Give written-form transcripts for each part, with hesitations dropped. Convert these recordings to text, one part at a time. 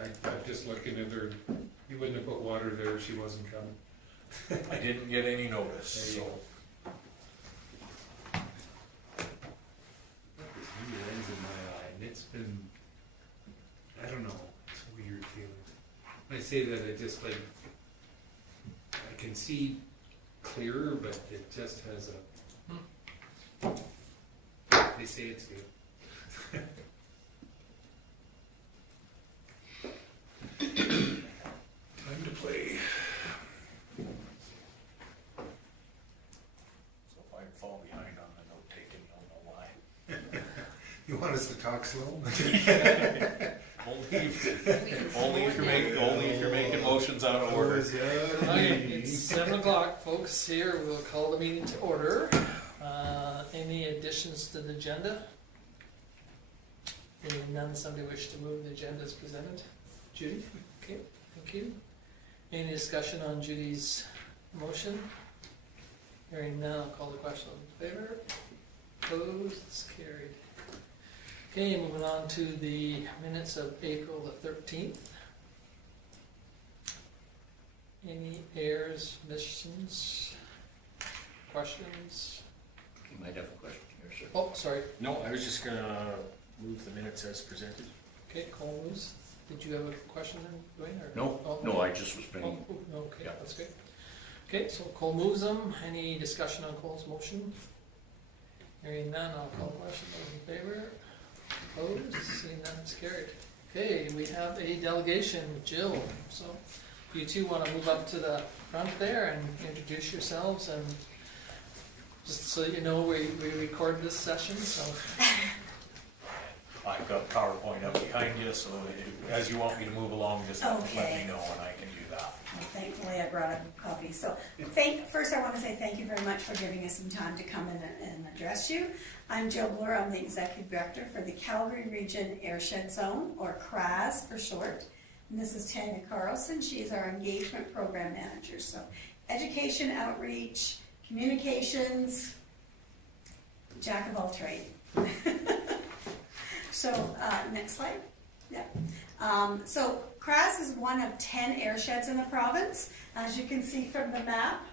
I'm just looking at her, you wouldn't have put water there if she wasn't coming. I didn't get any notice, There you so. This new lens in my eye, and it's been, I don't know, it's a weird feeling. When I say that, it just like, I can see clearer, but it just has a, they say it's good. Time to play. So if I fall behind on the note taking, you'll know why. You want us to talk slow? Only if you're making motions out of order. Alright, it's 7 o'clock, folks. Here, we'll call the meeting to order. Any additions to the agenda? Any none, somebody wish to move the agenda as presented? Judy? Okay, thank you. Any discussion on Judy's motion? Hearing none, I'll call the question. All in favor? Opposed? It's carried. Okay, moving on to the minutes of April the 13th. Any errors, omissions, questions? You might have a question here, sir. Oh, sorry. No, I was just gonna move the minutes as presented. Okay, Cole moves. Did you have a question then, Dwayne? Or? No, Oh, no, I just was Oh, bringing, no, okay, Yeah. that's great. Okay, so Cole moves them. Any discussion on Cole's motion? Hearing none, I'll call the question. Those in favor? Opposed? Seeing none, it's carried. Okay, we have a delegation, Jill. So if you two want to move up to the front there and introduce yourselves, and just so you know, we record this session, so. I've got PowerPoint up behind you, so as you want me to move along, just let Okay. me know and I can do that. Well, thankfully, I brought a copy. So first I want to say thank you very much for giving us some time to come in and address you. I'm Jill Bloor. I'm the Executive Director for the Calgary Region Airshed Zone, or CRAZ for short. And this is Tanya Carlson. She is our Engagement Program Manager. So education, outreach, communications, jack of all trades. So next slide. Yeah. So CRAZ is one of 10 airsheds in the province, as you can see from the map.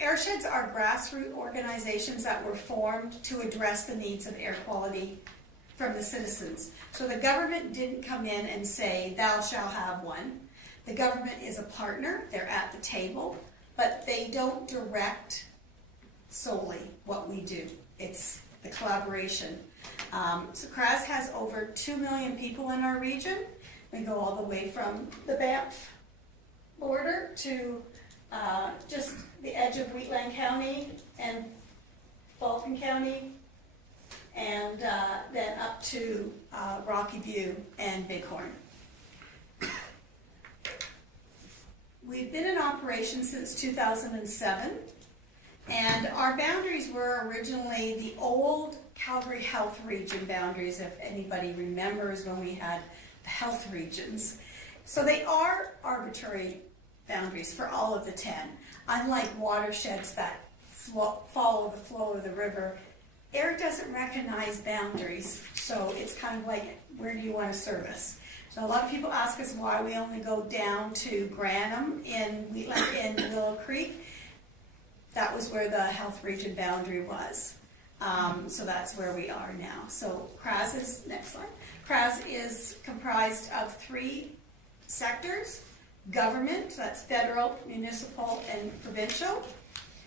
Airsheds are grassroots organizations that were formed to address the needs of air quality from the citizens. So the government didn't come in and say, thou shalt have one. The government is a partner, they're at the table, but they don't direct solely what we do. It's the collaboration. So CRAZ has over 2 million people in our region. We go all the way from the Banff border to just the edge of Wheatland County and Vulcan County, and then up to Rocky View and Bighorn. We've been in operation since 2007, and our boundaries were originally the old Calgary Health Region boundaries, if anybody remembers when we had the health regions. So they are arbitrary boundaries for all of the 10. Unlike watersheds that follow the flow of the river, air doesn't recognize boundaries, so it's kind of like, where do you want to service? So a lot of people ask us why we only go down to Granham in Willow Creek. That was where the health region boundary was. So that's where we are now. So CRAZ is, next slide. CRAZ is comprised of 3 sectors. Government, that's federal, municipal, and provincial.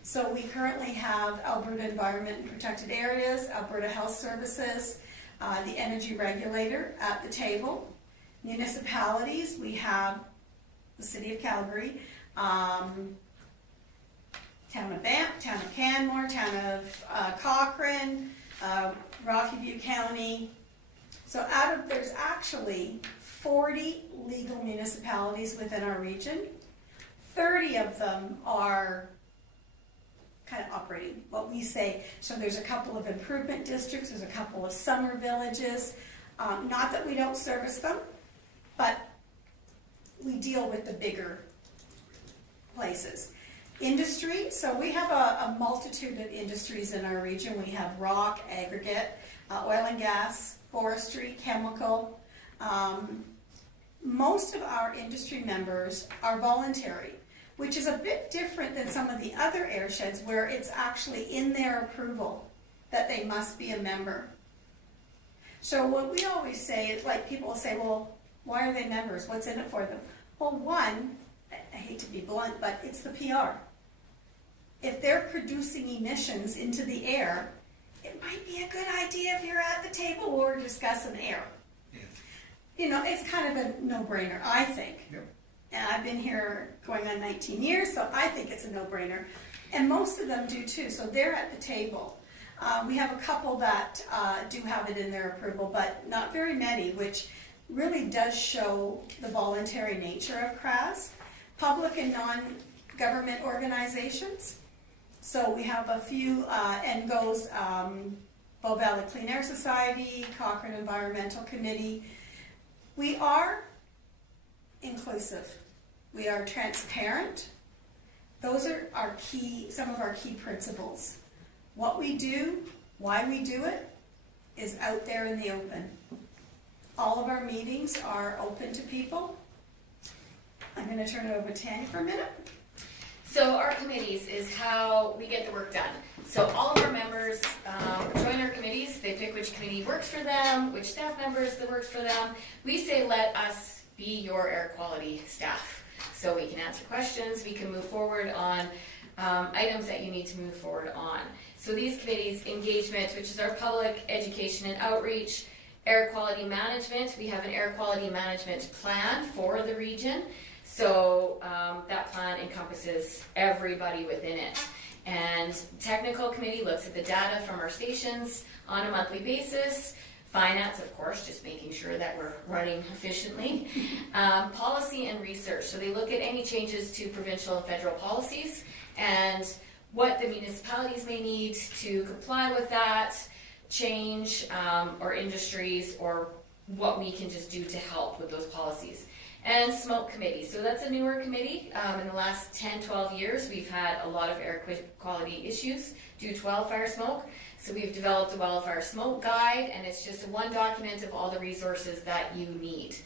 So we currently have Alberta Environment and Protected Areas, Alberta Health Services, the Energy Regulator at the table. Municipalities, we have the City of Calgary, Town of Banff, Town of Canmore, Town of Cochrane, Rocky View County. So there's actually 40 legal municipalities within our region. 30 of them are kind of operating, what we say. So there's a couple of improvement districts, there's a couple of summer villages. Not that we don't service them, but we deal with the bigger places. Industry, so we have a multitude of industries in our region. We have rock, aggregate, oil and gas, forestry, chemical, Most of our industry members are voluntary, which is a bit different than some of the other air sheds where it's actually in their approval that they must be a member. So what we always say is, like, people will say, well, why are they members? What's in it for them? Well, one, I hate to be blunt, but it's the PR. If they're producing emissions into the air, it might be a good idea if you're at the table or discussing air. Yeah. You know, it's kind of a no-brainer, I think. Yep. And I've been here going on 19 years, so I think it's a no-brainer. And most of them do too, so they're at the table. We have a couple that do have it in their approval, but not very many, which really does show the voluntary nature of CRAS. Public and non-government organizations. So we have a few, NGOs, Bow Valley Clean Air Society, Cochrane Environmental Committee. We are inclusive. We are transparent. Those are our key, some of our key principles. What we do, why we do it, is out there in the open. All of our meetings are open to people. I'm going to turn it over to Tanya for a minute. So our committees is how we get the work done. So all of our members join our committees. They pick which committee works for them, which staff members that works for them. We say, let us be your air quality staff. So we can answer questions, we can move forward on items that you need to move forward on. So these committees, engagement, which is our public education and outreach, air quality management, we have an air quality management plan for the region. So that plan encompasses everybody within it. And technical committee looks at the data from our stations on a monthly basis. Finance, of course, just making sure that we're running efficiently. Policy and research, so they look at any changes to provincial and federal policies and what the municipalities may need to comply with that change, or industries, or what we can just do to help with those policies. And smoke committee, so that's a newer committee. In the last 10, 12 years, we've had a lot of air quality issues due to wildfire smoke. So we've developed a wildfire smoke guide, and it's just one document of all the resources that you need.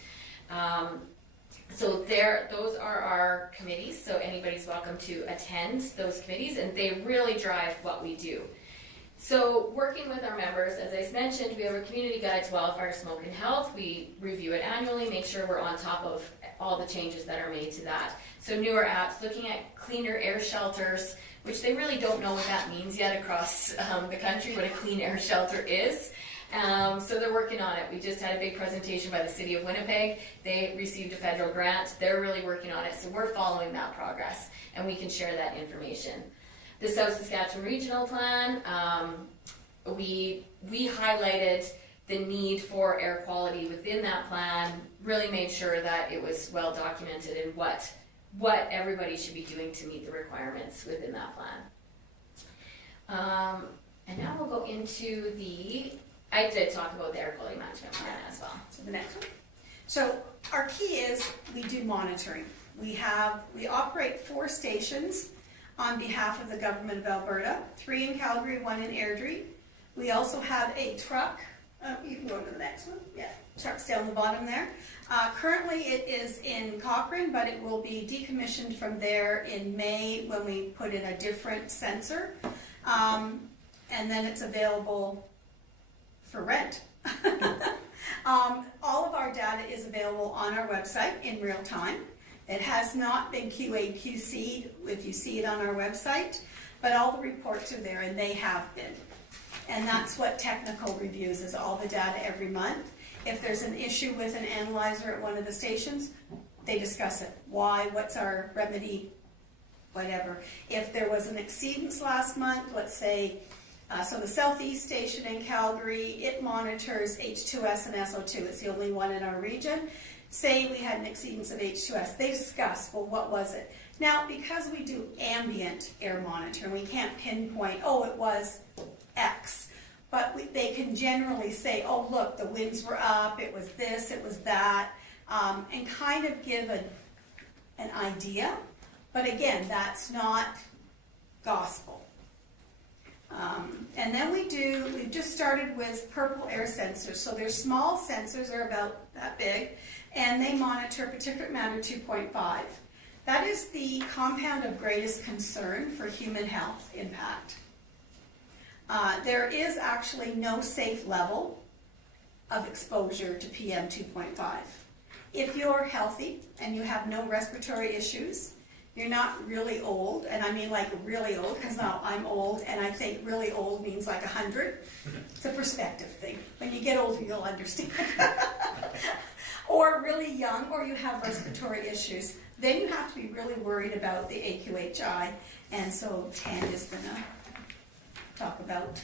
So those are our committees, so anybody's welcome to attend those committees, and they really drive what we do. So working with our members, as I mentioned, we have a community guide to wildfire smoke and health. We review it annually, make sure we're on top of all the changes that are made to that. So newer apps, looking at cleaner air shelters, which they really don't know what that means yet across the country, what a clean air shelter is. So they're working on it. We just had a big presentation by the City of Winnipeg. They received a federal grant. They're really working on it. So we're following that progress, and we can share that information. The South Saskatchewan Regional Plan, we highlighted the need for air quality within that plan, really made sure that it was well documented and what everybody should be doing to meet the requirements within that plan. And now we'll go into I did talk about the air quality management plan as well. So the next one. So our key is we do monitoring. We operate 4 stations on behalf of the Government of Alberta, 3 in Calgary, 1 in Airdrie. We also have a truck. You can go to the next one. Yeah, truck's down the bottom there. Currently it is in Cochrane, but it will be decommissioned from there in May when we put in a different sensor. And then it's available for rent. All of our data is available on our website in real time. It has not been QA QC'd if you see it on our website, but all the reports are there, and they have been. And that's what technical reviews is, all the data every month. If there's an issue with an analyzer at one of the stations, they discuss it. Why, what's our remedy, whatever. If there was an exceedance last month, let's say, so the Southeast Station in Calgary, it monitors H2S and SO2. It's the only one in our region. Say we had an exceedance of H2S. They discuss, well, what was it? Now, because we do ambient air monitoring, we can't pinpoint, oh, it was X. But they can generally say, oh, look, the winds were up, it was this, it was that, and kind of give an idea. But again, that's not gospel. And then we've just started with purple air sensors. So they're small sensors, they're about that big, and they monitor particulate matter 2.5. That is the compound of greatest concern for human health impact. There is actually no safe level of exposure to PM 2.5. If you're healthy and you have no respiratory issues, you're not really old, and I mean like really old, because now I'm old, and I think really old means like 100. It's a perspective thing. When you get older, you'll understand. Or really young, or you have respiratory issues. Then you have to be really worried about the AQHI, and so Tan is going to talk about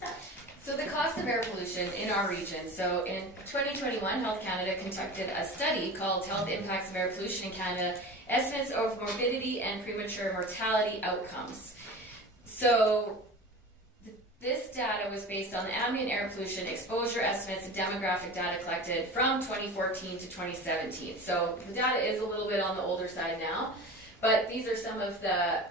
that. So the cost of air pollution in our region. So in 2021, Health Canada conducted a study called Health Impacts of Air Pollution in Canada, Estimates of Morbidity and Premature Mortality Outcomes. So this data was based on the ambient air pollution exposure estimates and demographic data collected from 2014 to 2017. So the data is a little bit on the older side now, but these are some of the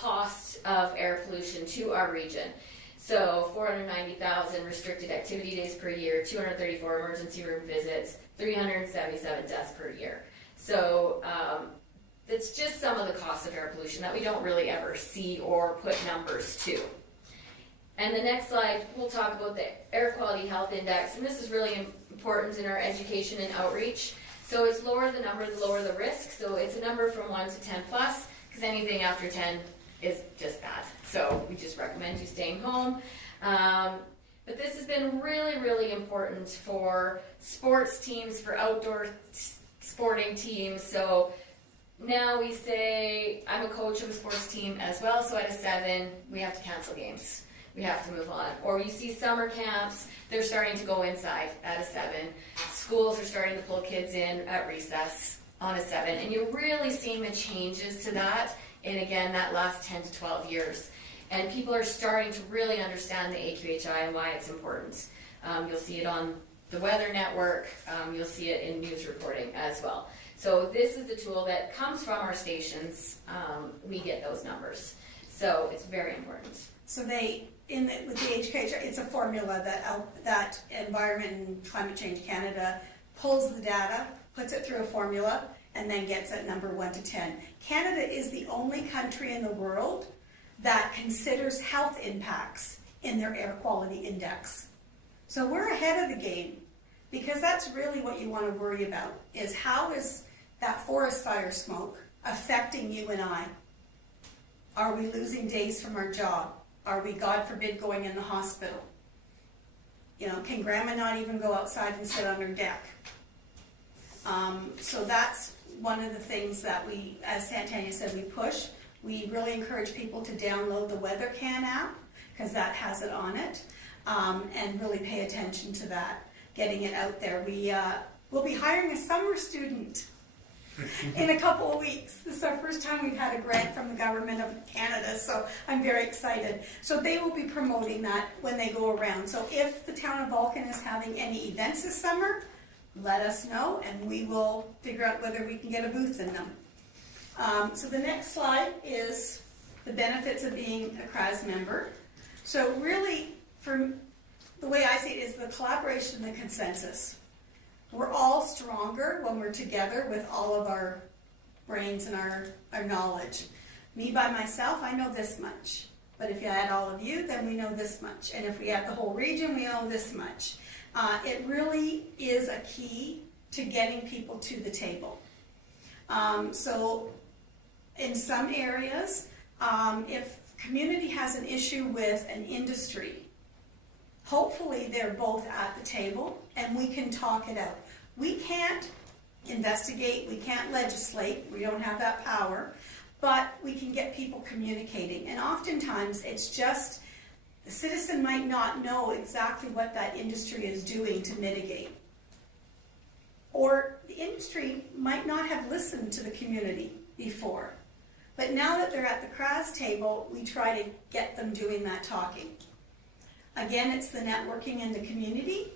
cost of air pollution to our region. So 490,000 restricted activity days per year, 234 emergency room visits, 377 deaths per year. So that's just some of the costs of air pollution that we don't really ever see or put numbers to. And the next slide, we'll talk about the Air Quality Health Index, and this is really important in our education and outreach. So it's lower the number, the lower the risk. So it's a number from 1 to 10 plus, because anything after 10 is just bad. So we just recommend you staying home. But this has been really, really important for sports teams, for outdoor sporting teams. So now we say, I'm a coach of a sports team as well, so at a 7, we have to cancel games. We have to move on. Or you see summer camps, they're starting to go inside at a 7. Schools are starting to pull kids in at recess on a 7. And you're really seeing the changes to that in, again, that last 10 to 12 years. And people are starting to really understand the AQHI and why it's important. You'll see it on the Weather Network. You'll see it in news reporting as well. So this is the tool that comes from our stations. We get those numbers. So it's very important. So with the AQHI, it's a formula that Environment and Climate Change Canada pulls the data, puts it through a formula, and then gets that number 1 to 10. Canada is the only country in the world that considers health impacts in their air quality index. So we're ahead of the game, because that's really what you want to worry about, is how is that forest fire smoke affecting you and I? Are we losing days from our job? Are we, God forbid, going in the hospital? Can grandma not even go outside and sit on her deck? So that's one of the things that we, as Santania said, we push. We really encourage people to download the WeatherCan app, because that has it on it, and really pay attention to that, getting it out there. We'll be hiring a summer student in a couple of weeks. This is our first time we've had a grant from the Government of Canada, so I'm very excited. So they will be promoting that when they go around. So if the town of Vulcan is having any events this summer, let us know, and we will figure out whether we can get a booth in them. So the next slide is the benefits of being a CRAS member. So really, the way I see it is the collaboration and the consensus. We're all stronger when we're together with all of our brains and our knowledge. Me by myself, I know this much. But if you add all of you, then we know this much. And if we add the whole region, we know this much. It really is a key to getting people to the table. So in some areas, if community has an issue with an industry, hopefully they're both at the table and we can talk it out. We can't investigate, we can't legislate, we don't have that power, but we can get people communicating. And oftentimes it's just, the citizen might not know exactly what that industry is doing to mitigate. Or the industry might not have listened to the community before. But now that they're at the CRAS table, we try to get them doing that talking. Again, it's the networking in the community.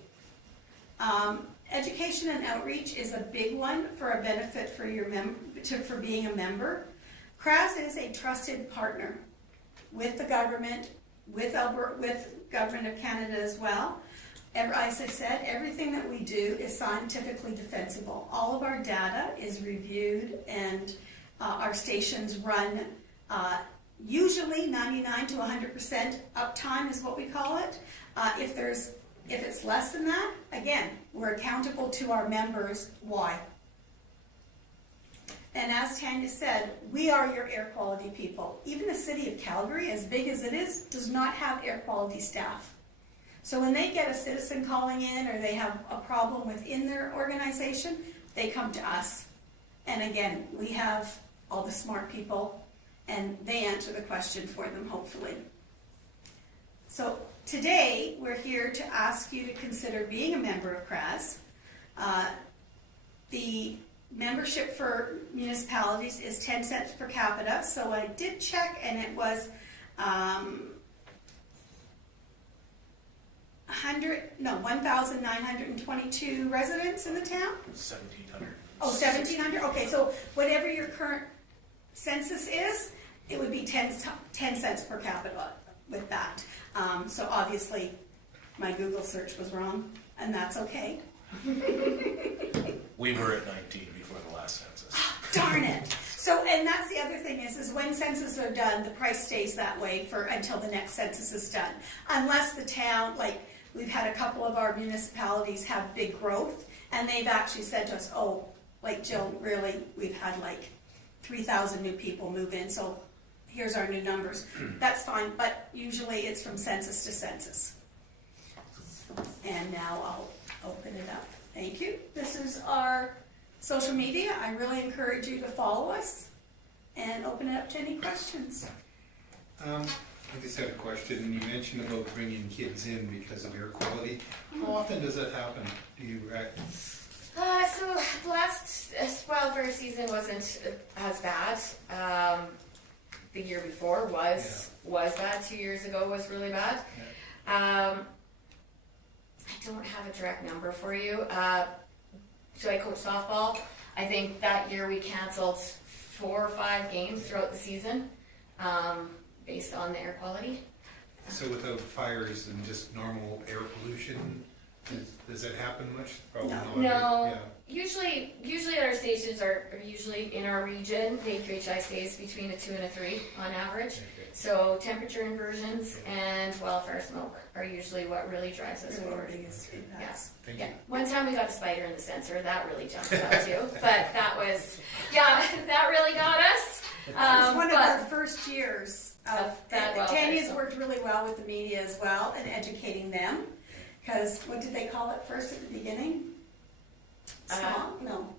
Education and outreach is a big one for a benefit for for being a member. CRAS is a trusted partner with the government, with Alberta, with Government of Canada as well. As I said, everything that we do is scientifically defensible. All of our data is reviewed, and our stations run usually 99 to 100% uptime is what we call it. If it's less than that, again, we're accountable to our members. Why? And as Tanya said, we are your air quality people. Even the city of Calgary, as big as it is, does not have air quality staff. So when they get a citizen calling in or they have a problem within their organization, they come to us. And again, we have all the smart people, and they answer the question for them, hopefully. So today, we're here to ask you to consider being a member of CRAS. The membership for municipalities is 10 cents per capita, so I did check, and it was 1,922 residents in the town. 1,700. Oh, 1,700? Okay, so whatever your current census is, it would be 10 cents per capita with that. So obviously, my Google search was wrong, and that's okay. We were at 19 before the last census. Darn it! So, and that's the other thing is when censuses are done, the price stays that way until the next census is done. Unless the town, like, we've had a couple of our municipalities have big growth, and they've actually said to us, oh, like Jill, really, we've had like 3,000 new people move in, so here's our new numbers. That's fine, but usually it's from census to census. And now I'll open it up. Thank you. This is our social media. I really encourage you to follow us and open it up to any questions. I just had a question. You mentioned about bringing kids in because of air quality. How often does that happen? Do you So the last wildfire season wasn't as bad. The year before was bad. 2 years ago was really bad. I don't have a direct number for you. So I coach softball. I think that year we canceled 4 or 5 games throughout the season based on the air quality. So without fires and just normal air pollution, does that happen much? Probably not. No. Yeah. Usually our stations are usually in our region. The AQHI stays between a 2 and a 3 on average. Okay. So temperature inversions and wildfire smoke are usually what really drives us forward. Impacts. Thank Yeah. you. One time we got a spider in the sensor. That really jumped out too. But that really got us. It was one of our But first years Of bad welfare, Tanya's so. worked really well with the media as well and educating them. Because what did they call it first at the beginning? Smog? No,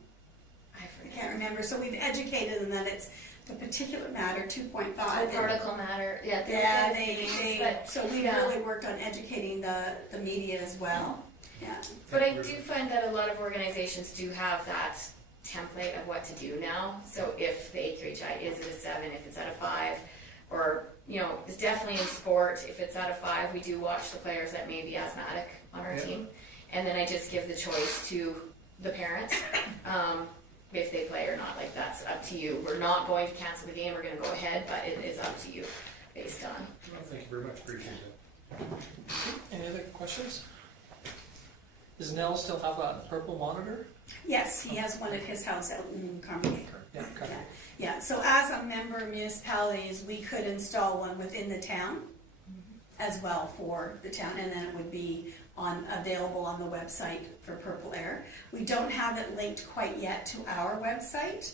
I I forget. can't remember. So we've educated them that it's the particulate matter 2.5. The particle matter. Yeah. So we yeah. really worked on educating the media as well. Yeah. But I do find that a lot of organizations do have that template of what to do now. So if the AQHI is at a 7, if it's at a 5, or, it's definitely in sport, if it's at a 5, we do watch the players that may be asthmatic on our team. And then I just give the choice to the parents, if they play or not. Like, that's up to you. We're not going to cancel the game, we're gonna go ahead, but it is up to you based on. Well, thank you very much. Appreciate that. Any other questions? Does Nell still have a purple monitor? Yes, he has one at his house out in Carmigate. Yeah, okay. Yeah, so as a member of municipalities, we could install one within the town as well for the town, and then it would be available on the website for Purple Air. We don't have it linked quite yet to our website.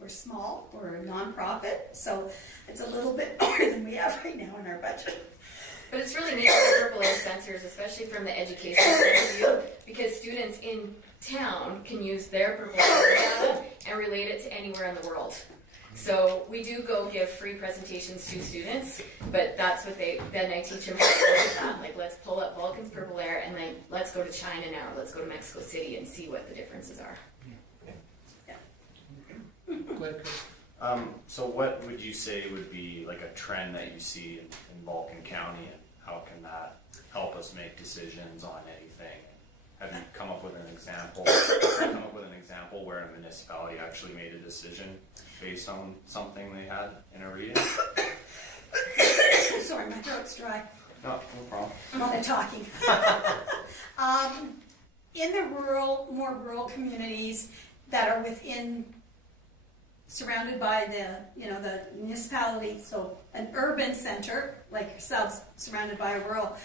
We're small, we're a nonprofit, so it's a little bit more than we have right now in our budget. But it's really neat for Purple Air sensors, especially from the education point of view, because students in town can use their Purple Air data and relate it to anywhere in the world. So we do go give free presentations to students, but that's what then I teach them how to look at that. Like, let's pull up Vulcan's Purple Air and then let's go to China now, let's go to Mexico City and see what the differences are. Go ahead, Chris. So what would you say would be like a trend that you see in Vulcan County, and how can that help us make decisions on anything? have you come up with an example, where a municipality actually made a decision based on something they had in a reading? Sorry, my throat's dry. No problem. While they're talking. In the more rural communities that are surrounded by the municipality, so an urban center like yourselves surrounded by a rural,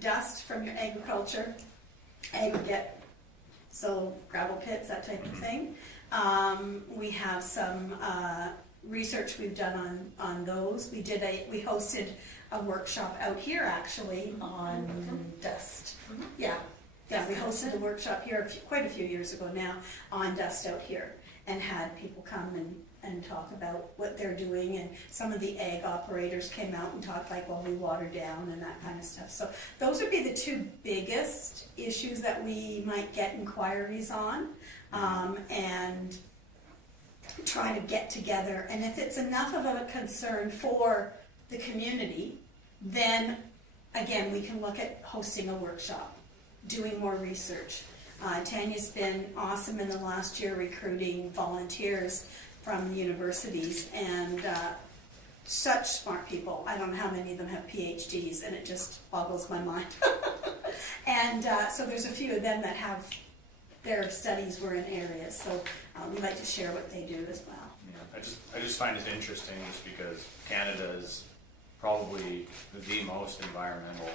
dust from your agriculture, aggregate, so gravel pits, that type of thing. We have some research we've done on those. We hosted a workshop out here actually on dust. Yeah, we hosted a workshop here quite a few years ago now on dust out here, and had people come and talk about what they're doing, and some of the ag operators came out and talked like, well, we water down and that kind of stuff. So those would be the two biggest issues that we might get inquiries on, and try to get together. And if it's enough of a concern for the community, then again, we can look at hosting a workshop, doing more research. Tanya's been awesome in the last year recruiting volunteers from universities, and such smart people. I don't know how many of them have PhDs, and it just boggles my mind. And so there's a few of them that have their studies were in areas, so we like to share what they do as well. Yeah, I just find it interesting just because Canada is probably the most environmental,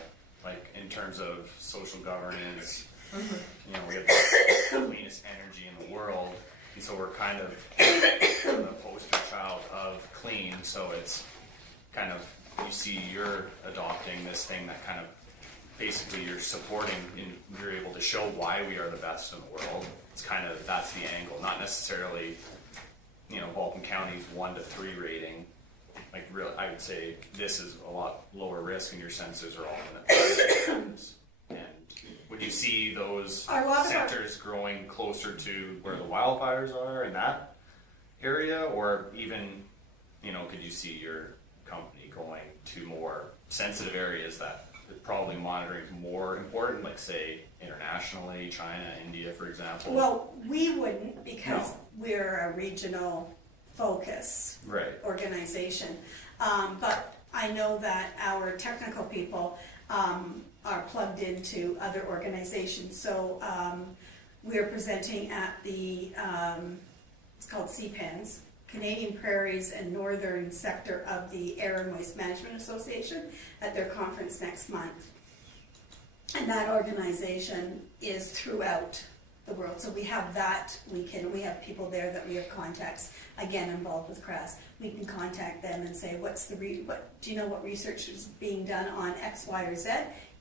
like in terms of social governance. You know, we have the cleanest energy in the world, and so we're kind of the poster child of clean. So it's kind of, you see you're adopting this thing that kind of basically you're supporting, and you're able to show why we are the best in the world. It's kind of, that's the angle, not necessarily, you know, Vulcan County's 1 to 3 rating. Like, real, I would say this is a lot lower risk, and your sensors are all in it. And would you see those centers growing closer to where the wildfires are in that area, or even, you know, could you see your company going to more sensitive areas that probably monitoring is more important, like say internationally, China, India, for example? Well, we wouldn't, because we're a regional focus organization. But I know that our technical people are plugged into other organizations. So we're presenting at the, it's called CPANS, Canadian Prairies and Northern Sector of the Air and Waste Management Association, at their conference next month. And that organization is throughout the world. So we have that, we have people there that we have contacts, again, involved with CRAS. We can contact them and say, do you know what research is being done on X, Y, or Z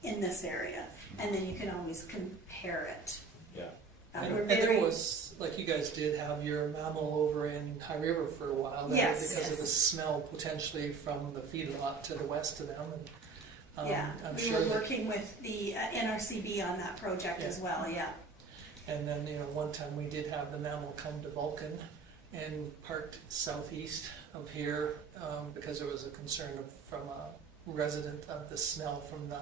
in this area? And then you can always compare it. Yeah. And there was, like you guys did have your mammal over in High River for a while, because of the smell potentially from the feedlot to the west of them. And, I'm we sure were working with the NRCB on that project as well, And then, you know, one time we did have the mammal come to Vulcan and parked southeast of here because there was a concern from a resident of the smell from the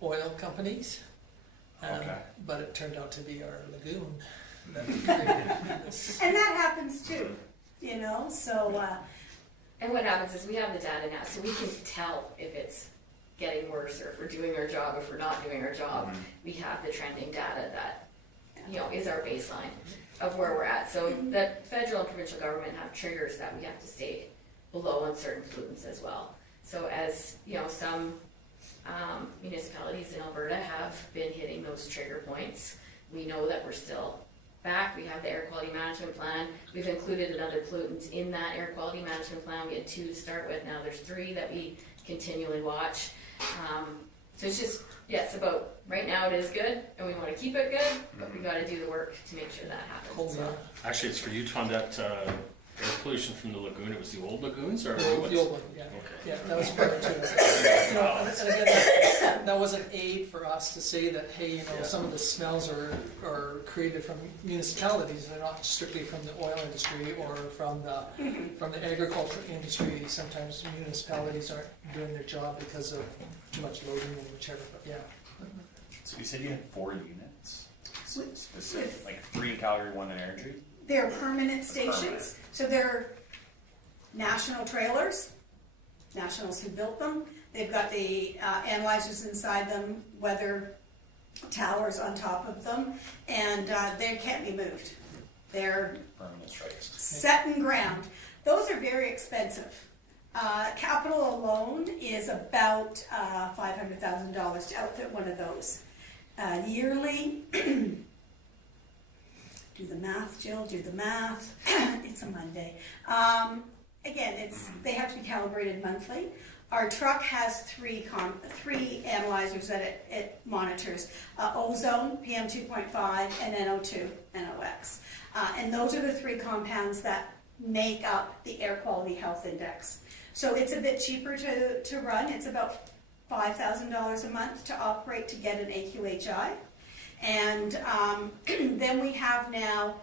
oil companies. But it turned out to be our lagoon that created this. And that happens too, you know, so. And what happens is we have the data now, so we can tell if it's getting worse, or if we're doing our job, if we're not doing our job. We have the trending data that, you know, is our baseline of where we're at. So the federal and provincial government have triggers that we have to stay below on certain pollutants as well. So as, you know, some municipalities in Alberta have been hitting those trigger points, we know that we're still back. We have the air quality management plan. We've included another pollutant in that air quality management plan. We had 2 to start with, now there's 3 that we continually watch. So it's just, it's about, right now it is good, and we want to keep it good, but we got to do the work to make sure that happens. So. Actually, it's for you, Tom, that air pollution from the lagoon, it was the old lagoons, or The new old ones? one, yeah. Okay. Yeah, that was part of it. You know, and again, that was an aid for us to say that, hey, you know, some of the smells are created from municipalities. They're not strictly from the oil industry or from the agriculture industry. Sometimes municipalities aren't doing their job because of too much loading and whichever. But So you said you had 4 units? With- Specific, like 3 in Calgary, 1 in Airdrie? They're permanent Permanent. stations, so they're national trailers, nationals who built them. They've got the analyzers inside them, weather towers on top of them, and they can't be moved. They're Permanent strikes. set in ground. Those are very expensive. Capital alone is about $500,000 to outfit one of those. Yearly, do the math, Jill, do the math. It's a Monday. Again, they have to be calibrated monthly. Our truck has three analyzers that it monitors: ozone, PM 2.5, and NO2, NOx. And those are the 3 compounds that make up the Air Quality Health Index. So it's a bit cheaper to run. It's about $5,000 a month to operate to get an AQHI. And then we have now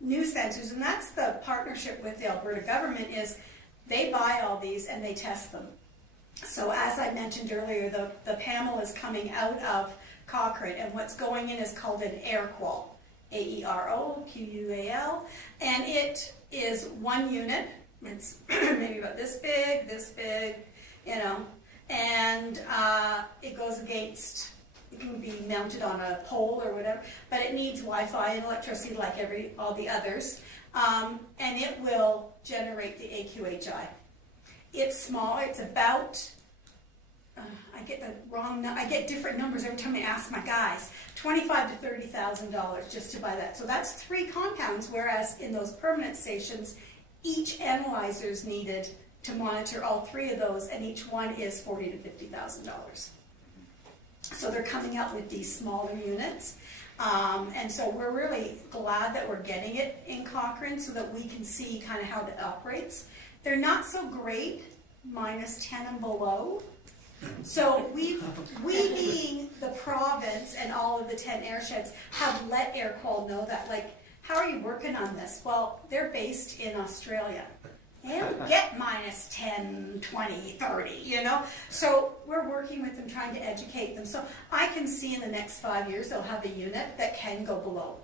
new sensors, and that's the partnership with the Alberta government, is they buy all these and they test them. So as I mentioned earlier, the panel is coming out of Cochrane, and what's going in is called an AirQual, AEROQUAL, and it is 1 unit. It's maybe about this big, you know, and it goes against, it can be mounted on a pole or whatever, but it needs Wi-Fi and electricity like all the others, and it will generate the AQHI. It's small. It's about, I get different numbers every time I ask my guys. $25,000 to $30,000 just to buy that. So that's 3 compounds, whereas in those permanent stations, each analyzer is needed to monitor all 3 of those, and each one is $40,000 to $50,000. So they're coming out with these smaller units. And so we're really glad that we're getting it in Cochrane so that we can see kind of how it operates. They're not so great, -10 and below. So we being the province and all of the 10 airsheds have let AirQual know that, like, how are you working on this? Well, they're based in Australia. They don't get -10, 20, 30, you know? So we're working with them, trying to educate them. So I can see in the next 5 years they'll have a unit that can go below.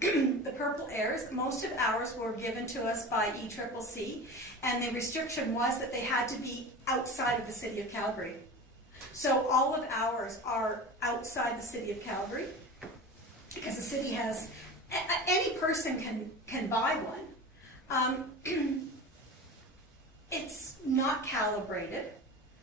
The Purple Airs, most of ours were given to us by ECCC, and the restriction was that they had to be outside of the city of Calgary. So all of ours are outside the city of Calgary, because the city has, any person can buy one. It's not calibrated,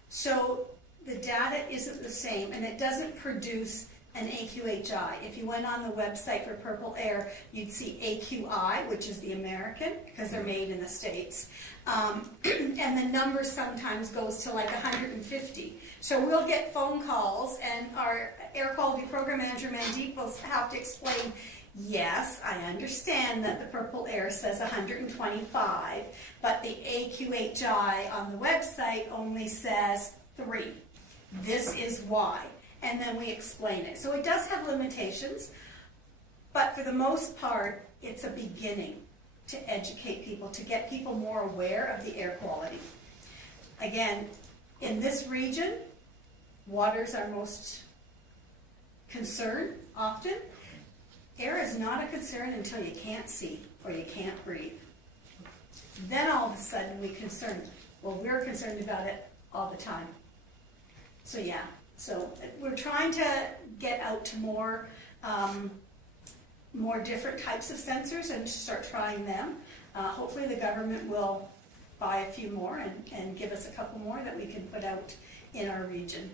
so the data isn't the same, and it doesn't produce an AQHI. If you went on the website for Purple Air, you'd see AQI, which is the American, because they're made in the States. And the number sometimes goes to like 150. So we'll get phone calls, and our air quality program manager, Mandeep, will have to explain, yes, I understand that the Purple Air says 125, but the AQHI on the website only says 3. This is why. And then we explain it. So it does have limitations, but for the most part, it's a beginning to educate people, to get people more aware of the air quality. Again, in this region, water's our most concern often. Air is not a concern until you can't see or you can't breathe. Then all of a sudden we're concerned. Well, we're concerned about it all the time. So yeah, so we're trying to get out to more different types of sensors and start trying them. Hopefully the government will buy a few more and give us a couple more that we can put out in our region.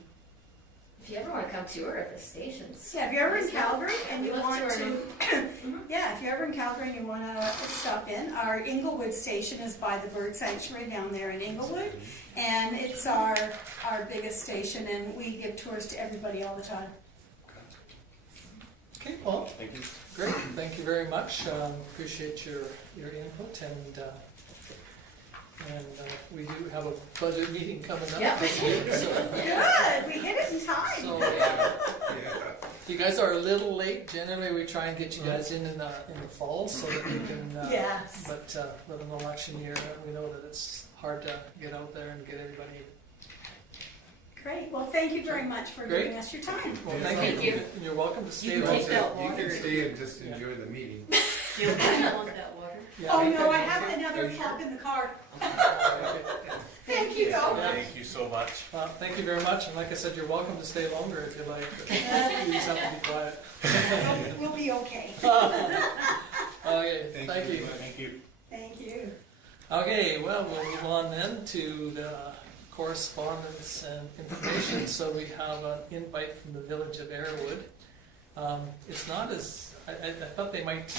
If you ever want to come tour at the stations. Yeah, if you're ever in Calgary and you We'd love want to to, yeah, if you're ever in Calgary and you want to stop in, our Inglewood station is by the bird sanctuary down there in Inglewood, and it's our biggest station, and we give tours to everybody all the time. Okay, well, Thank you. great, thank you very much. Appreciate your input, and we do have a budget meeting coming up Yeah. this week, so. Good, we hit it in time. So, Yeah. you guys are a little late. Generally, we try and get you guys in the fall so that we can. Yes. But with an election year, we know that it's hard to get out there and get everybody Great, well, thank you very much for Great. giving us your time. Well, Yeah. thank Thank you. you. And you're welcome to stay. You around. take that You water. can stay and just Yeah. enjoy the meeting. You want that water? Yeah, Oh, make no, that I have motion. another Are you pop in the car. Okay. Thank you, though. Yeah. Thank you so much. Well, thank you very much, and like I said, you're welcome to stay longer if you like, but you just have to be quiet. We'll be okay. Okay, thank you. Thank you. Thank you. Okay, well, we'll move on then to the correspondence and information. So we have an invite from the Village of Arrowwood. It's not as, I thought they might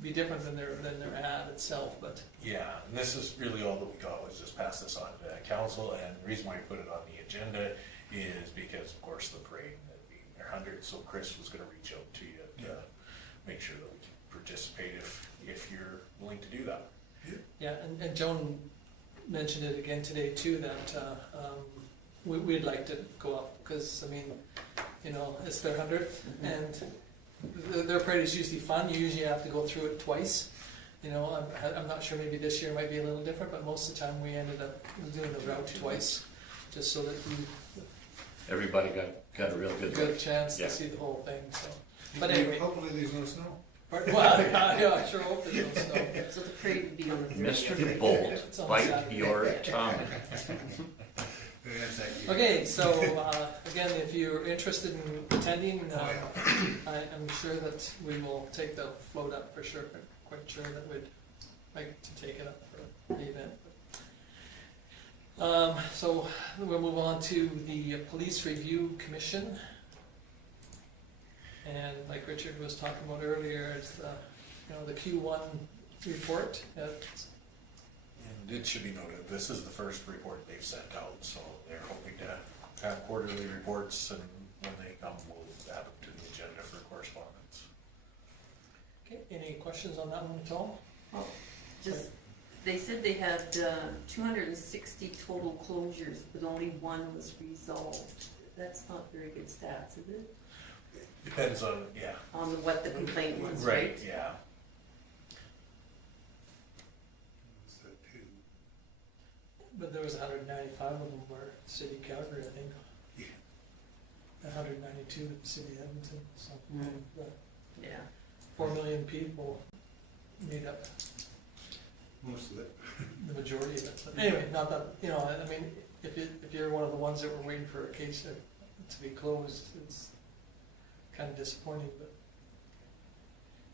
be different than their ad itself, but Yeah, and this is really all that we got, was just pass this on to council, and the reason why we put it on the agenda is because, of course, the parade would be their 100th, so Chris was gonna reach out to you to make sure that we can participate if you're willing to do that. yeah, and Joan mentioned it again today too, that we'd like to go up, because, I mean, you know, it's their 100th, and their parade is usually fun. You usually have to go through it twice. You know, I'm not sure, maybe this year might be a little different, but most of the time we ended up doing the route twice, just so that you Everybody got a real good got a look. chance Yeah. to see the whole thing, so. But anyway, Hopefully there's no snow. well, yeah, I sure hope there's no snow. So the parade would be on the 30th. Mr. Bolt, It's on bite Saturday. your tongue. That's actually. Okay, so again, if you're interested in attending, I'm sure that we will take the float up for sure. Quite sure that we'd like to take it up for the event. So we'll move on to the Police Review Commission. And like Richard was talking about earlier, it's the Q1 report. And it should be noted, this is the first report they've sent out, so they're hoping to have quarterly reports, and when they come, we'll add them to the agenda for correspondence. Okay, any questions on that one at all? Oh, just, they said they had 260 total closures, but only one was resolved. That's not very good stats, is it? Depends on, yeah. On what the complaint was, right? Yeah. It's the two. But there was 195 of them were City Calgary, I think. Yeah. 192 at City Edmonton, so the Yeah. 4 million people made up Most of it. the majority of it. But anyway, not that, I mean, if you're one of the ones that were waiting for a case to be closed, it's kind of disappointing, but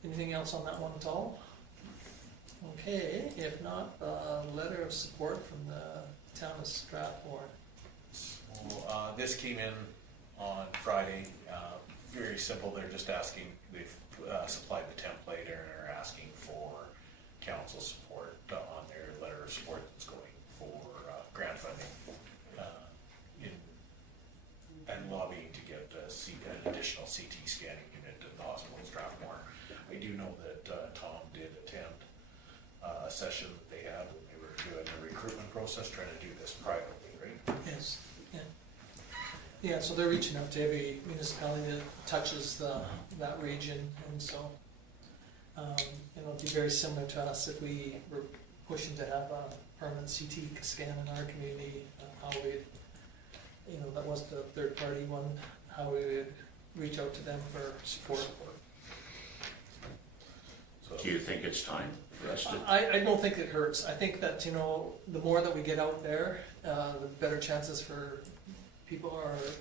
anything else on that one at all? Okay, if not, a letter of support from the town of Strathmore. So, this came in on Friday, very simple, they're just asking, they've supplied the template and are asking for council support on their letter of support that's going for grant funding and lobbying to get an additional CT scanning unit at the hospital in Strathmore. I do know that Tom did attend a session that they had when they were doing the recruitment process, trying to do this privately, right? Yes, yeah. Yeah, so they're reaching out to every municipality that touches that region, and so, it'd be very similar to us if we were pushing to have a permanent CT scan in our community, how we, that was the third party one, how we would reach out to them for support. So, Do you think it's time for us to? I don't think it hurts. I think that, the more that we get out there, the better chances for people,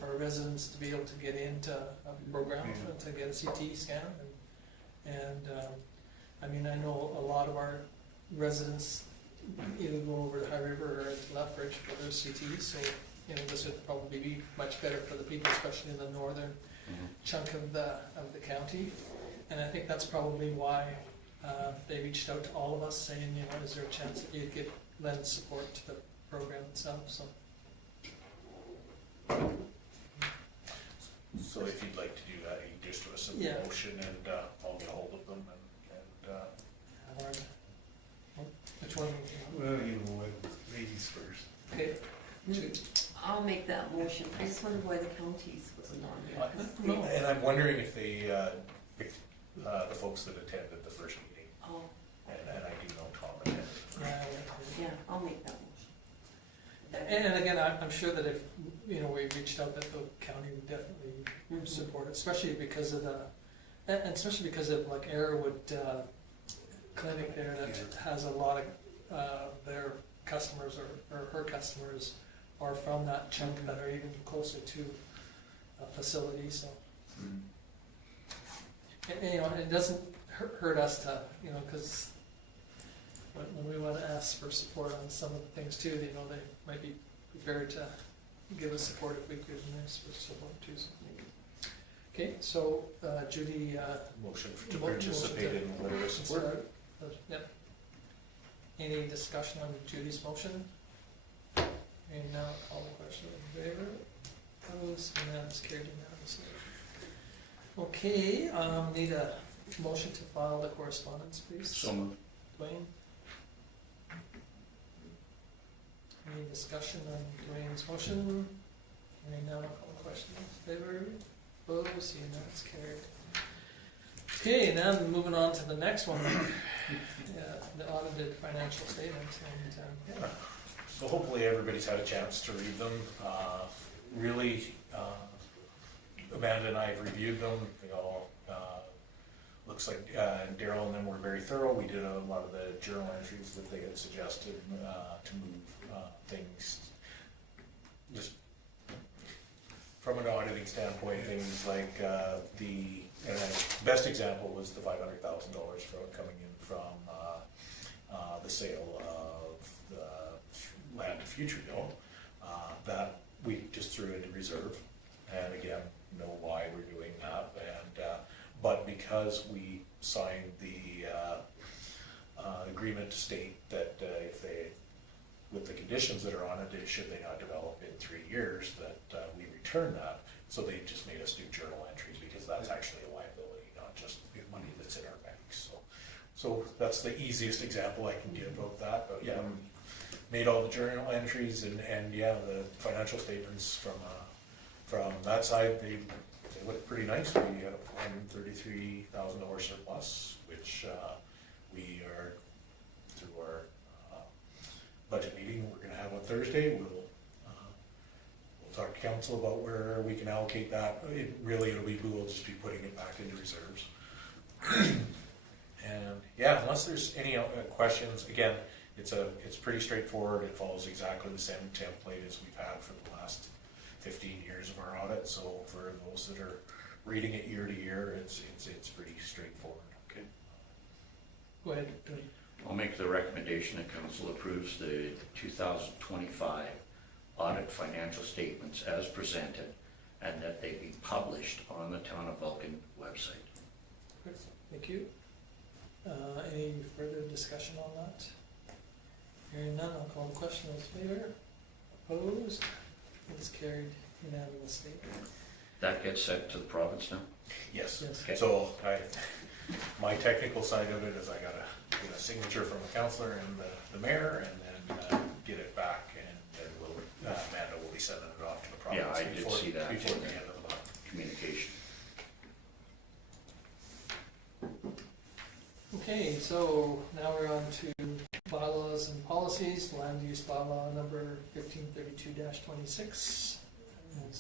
our residents, to be able to get into a program, to get a CT scan. I mean, I know a lot of our residents either go over to High River or to Lethbridge for their CTs, so, this would probably be much better for the people, especially in the northern chunk of the county. And I think that's probably why they reached out to all of us saying, is there a chance that you could lend support to the program itself, so. So if you'd like to do that, you can just do a simple Yeah. motion, and I'll get hold of them, Which one? Well, ladies first. Okay. I'll make that motion. I just wondered why the counties wasn't on there. 'Cause they- No. and I'm wondering if they picked the folks that attended the first meeting, Oh, and I do know Tom attended. Yeah, yeah, I'll make that motion. And again, I'm sure that if, you know, we reached out, that the county would definitely support it, especially because of and especially because of like Arrowwood Clinic there that has a lot of their customers or her customers are from that chunk that are even closer to a facility, so. And, you know, it doesn't hurt us to, you know, because when we want to ask for support on some of the things too, you know, they might be prepared to give us support if we could ask for support too. So. Okay, so Judy. Motion to Motion participate to- in the letter of support. Yep. Any discussion on Judy's motion? And now call the question in favor. Opposed, and that's carried unanimously. Okay, need a motion to file the correspondence, please. So moved. Dwayne? Any discussion on Dwayne's motion? Hearing none, I'll call the question in favor. Opposed, seeing none, it's carried. Okay, now moving on to the next one. The audited financial statements and, So hopefully everybody's had a chance to read them. Really, Amanda and I have reviewed them. They all, looks like Daryl and them were very thorough. We did a lot of the journal entries that they had suggested to move things. Just from an auditing standpoint, things like the best example was the $500,000 from coming in from the sale of the land to Future Bill. That we just threw into reserve, and again, know why we're doing that. And but because we signed the agreement to state that if they, with the conditions that are on it, should they not develop in 3 years, that we return that. So they just made us do journal entries because that's actually a liability, not just money that's in our banks. So that's the easiest example I can give of that. But yeah, we made all the journal entries, and yeah, the financial statements from that side, they look pretty nice. We had a $433,000 surplus, which we are, through our budget meeting that we're going to have on Thursday, we'll talk to council about where we can allocate that. We'll just be putting it back into reserves. And yeah, unless there's any questions, again, it's pretty straightforward. It follows exactly the same template as we've had for the last 15 years of our audit. So for those that are reading it year to year, it's pretty straightforward. Okay. go ahead. I'll make the recommendation that council approves the 2025 audit financial statements as presented, and that they be published on the Town of Vulcan website. Thank you. Any further discussion on that? Hearing none, I'll call the question. Those in favor? Opposed? It's carried unanimously. That gets sent to the province now? Yes. Yes. Okay. So my technical side of it is I gotta get a signature from the councillor and the mayor, and then get it back, and then Amanda will be sending it off to the province. Yeah, I did see that Before in the the end of the month. communication. Okay, so now we're on to bylaws and policies, land use bylaw number 1532-26, as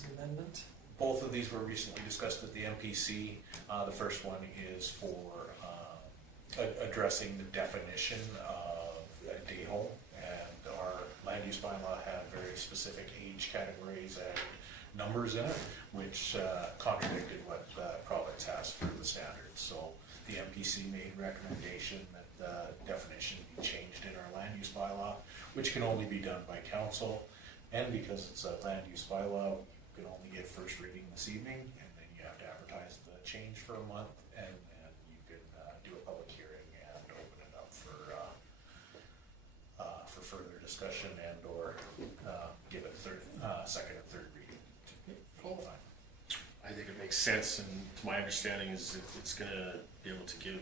an amendment. Both of these were recently discussed at the MPC. The first one is for addressing the definition of a day home, and our land use bylaw had very specific age categories and numbers in it, which contradicted what the province has for the standards. So the MPC made recommendation that the definition be changed in our land use bylaw, which can only be done by council, and because it's a land use bylaw, you can only get first reading this evening, and then you have to advertise the change for a month, and then you can do a public hearing and open it up for further discussion and or give it second or third reading. Cool. I think it makes sense, and to my understanding is that it's gonna be able to give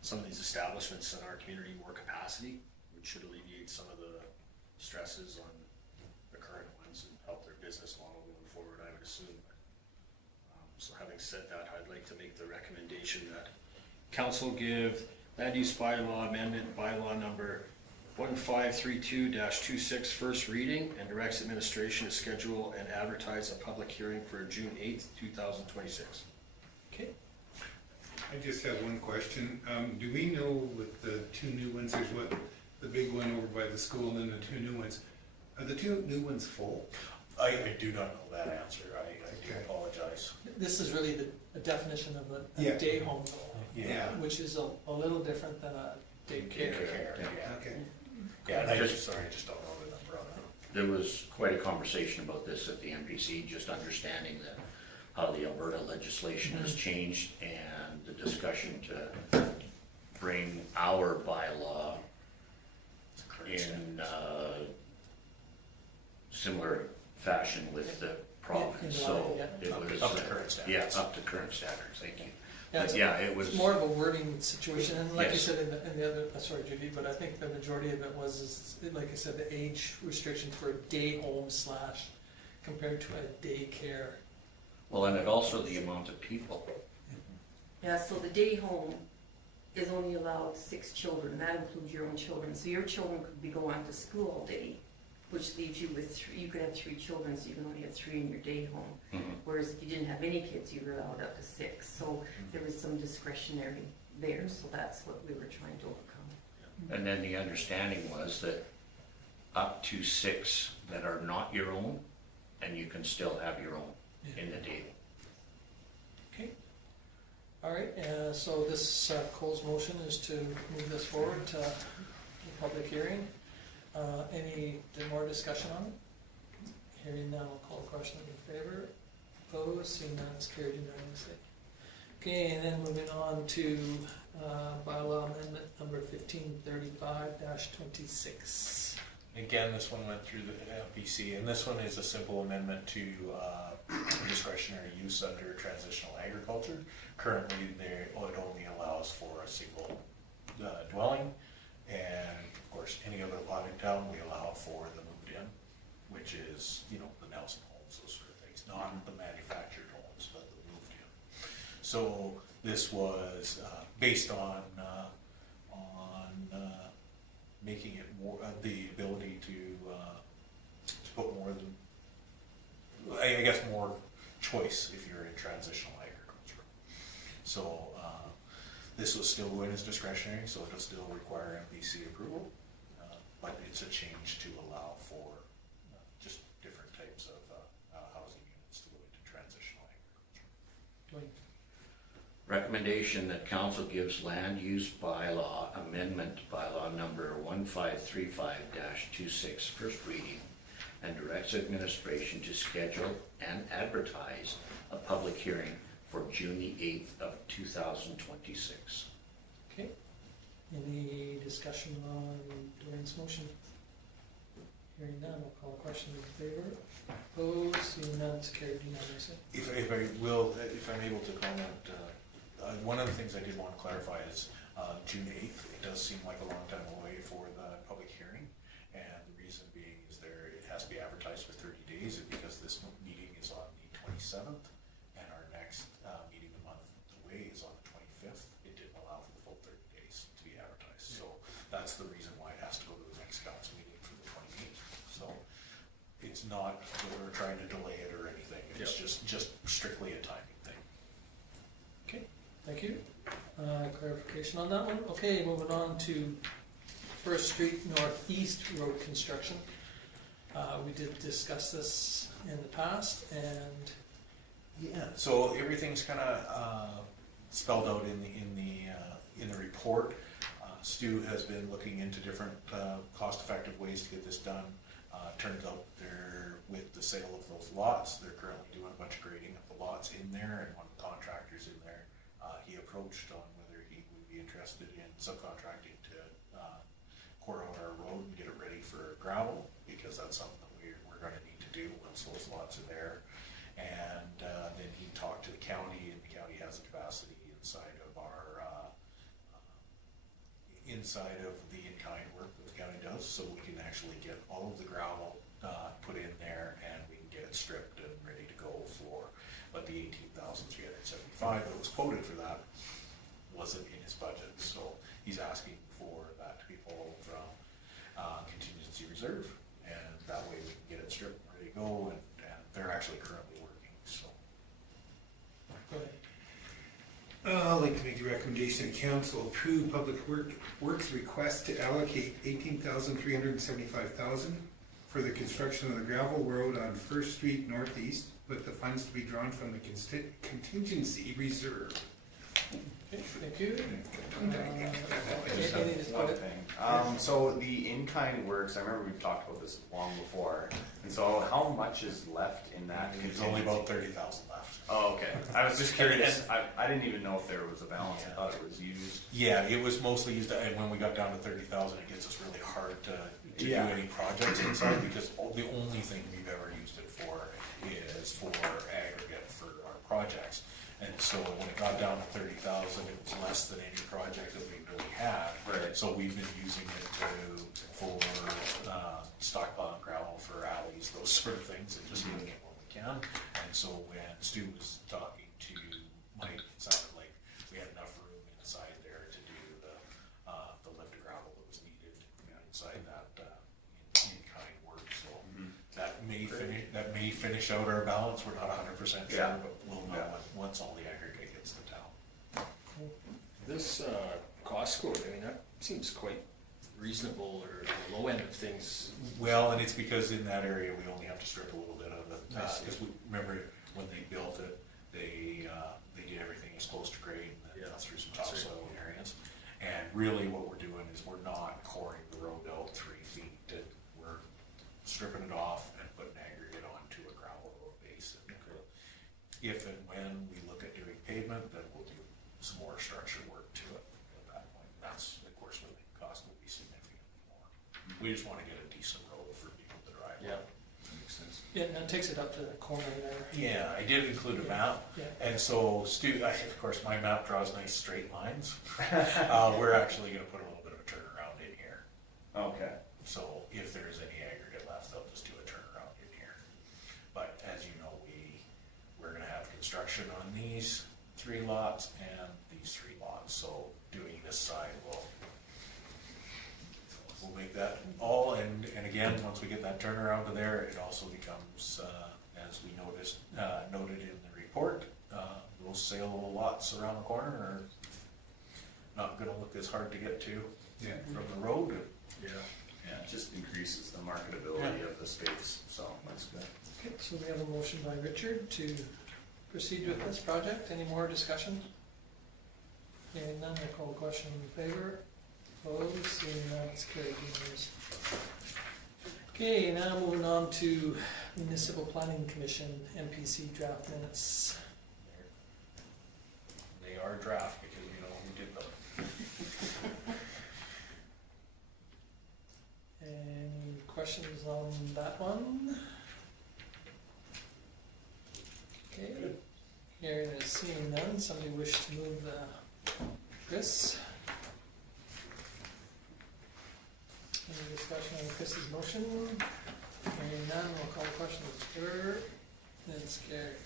some of these establishments in our community more capacity, which should alleviate some of the stresses on the current ones and help their business model moving forward, I would assume. So having said that, I'd like to make the recommendation that council give land use bylaw amendment bylaw number 1532-26 first reading and directs administration to schedule and advertise a public hearing for June 8th, 2026. Okay, I just have one question. Do we know with the two new ones, there's what, the big one over by the school and then the two new ones, are the two new ones full? I do not know that answer, I do Okay. apologize. this is really a definition of a Yeah. day home though, Yeah. which is a little different than a daycare. Yeah, Okay. yeah, and I Just- just, sorry, I just don't know the number on that. There was quite a conversation about this at the MPC, just understanding that how the Alberta legislation has changed and the discussion to bring our bylaw in similar fashion with the province, so it was. Up to current standards. Yeah, up to current standards, thank you. Yeah, But it's- yeah, it was. It's more of a wording situation, and like you Yes. said in the other, sorry Judy, but I think the majority of it was, like I said, the age restriction for a day home slash compared to a daycare. Well, and it also the amount of people. Yeah, so the day home is only allowed 6 children, that includes your own children. So your children could be going to school all day, which leaves you with you could have 3 children, so you can only have 3 in your day home. Mhm. Whereas if you didn't have any kids, you were allowed up to 6. So there was some discretionary there, so that's what we were trying to overcome. And then the understanding was that up to 6 that are not your own, and you can still have your own in the day. Okay. All right, so this Cole's motion is to move this forward to the public hearing. Any more discussion on it? Hearing none, I'll call a question in favor. Opposed, seeing none, it's carried unanimously. Okay, and then moving on to bylaw amendment number 1535-26. Again, this one went through the MPC, and this one is a simple amendment to discretionary use under transitional agriculture. Currently, it only allows for a single dwelling, and of course, any other lot in town, we allow for the moved in, which is, the Nelson homes, those sort of things, not the manufactured homes, but the moved in. So this was based on making it more, the ability to put more than, I guess more choice if you're in transitional agriculture. So this will still go in as discretionary, so it'll still require MPC approval, but it's a change to allow for just different types of housing units to go into transitional agriculture. Recommendation that council gives land use bylaw amendment bylaw number 1535-26 first reading and directs administration to schedule and advertise a public hearing for June the 8th of 2026. Okay, any discussion on Dwayne's motion? Hearing none, I'll call a question in favor. Opposed, seeing none, it's carried unanimously. If I'm able to comment, one of the things I did want to clarify is June 8th. It does seem like a long time away for the public hearing, and the reason being is it has to be advertised for 30 days, and because this meeting is on the 27th, and our next meeting a month away is on the 25th, it didn't allow for the full 30 days to be advertised. So that's the reason why it has to go to the next council meeting for the 28th. So it's not that we're trying to delay it or anything. It's just strictly a timing thing. Okay, thank you. Clarification on that one. Okay, moving on to First Street Northeast Road construction. We did discuss this in the past, and Yeah. So everything's kind of spelled out in the report. Stu has been looking into different cost-effective ways to get this done. Turns out with the sale of those lots, they're currently doing a bunch of grading of the lots in there, and one of the contractors in there, he approached on whether he would be interested in subcontracting to core out our road and get it ready for gravel, because that's something that we're going to need to do once those lots are there. And then he talked to the county, and the county has the capacity inside of the in-kind work that the county does, so we can actually get all of the gravel put in there, and we can get it stripped and ready to go for. But the $18,375 that was quoted for that wasn't in his budget, so he's asking for that to be pulled from emergency reserve, and that way we can get it stripped and ready to go, and they're actually currently working, so. Go ahead. I'd like to make a recommendation to council approve Public Works request to allocate $18,375,000 for the construction of the gravel road on First Street Northeast, with the funds to be drawn from the contingency reserve. Okay, thank you. I just Any have one thing. So the in-kind works, I remember we've talked about this long before, and so how much is left in that? There's only about 30,000 left. Oh, okay. I was just curious. I didn't even know if there was a balance. I thought it was used. Yeah, it was mostly used, and when we got down to 30,000, it gets us really hard to do Yeah. any projects inside, because the only thing we've ever used it for is for aggregate for our projects. And so when it got down to 30,000, it was less than any project that we really had. Right. So we've been using it for stockpile gravel for alleys, those sort of things, and just doing it when we can. And so when Stu was talking to Mike, it sounded like we had enough room inside there to do the lift of gravel that was needed inside that in-kind work. So that may finish out our balance. We're not 100% sure, Yeah. but we'll know once all the aggregate gets to town. This cost quote, I mean, that seems quite reasonable, or the low end of things. Well, and it's because in that area, we only have to strip a little bit of it. I see. Because we remember when they built it, they did everything as close to grade and then threw some That's right. topsoil areas. And really what we're doing is we're not coring the road out 3 feet. We're stripping it off and putting aggregate onto a gravel road base. And if and when we look at doing pavement, then we'll do some more structure work to it at that point. That's, of course, when the cost will be significantly more. We just want to get a decent road for people to drive on. Yeah, that makes sense. Yeah, and that takes it up to the corner there. Yeah, I did include a map, Yeah. and so Stu, of course, my map draws nice straight lines. We're actually gonna put a little bit of a turnaround in here. Okay. So if there is any aggregate left, they'll just do a turnaround in here. But as you know, we're gonna have construction on these 3 lots and these 3 lots, so doing this side will make that all, and again, once we get that turnaround to there, it also becomes, as we noted in the report, those saleable lots around the corner are not gonna look as hard to get to from the road. Yeah. Yeah, it just increases the marketability of the space, so that's good. Okay, so we have a motion by Richard to proceed with this project. Any more discussion? Hearing none, I call the question in favor. Opposed, seeing none, it's carried unanimous. Okay, now moving on to Municipal Planning Commission, MPC draft minutes. They are draft because we know who did them. Any questions on that one? Okay, hearing and seeing none, somebody wish to move Chris? Any discussion on Chris's motion? Hearing none, we'll call the question as third, and it's carried.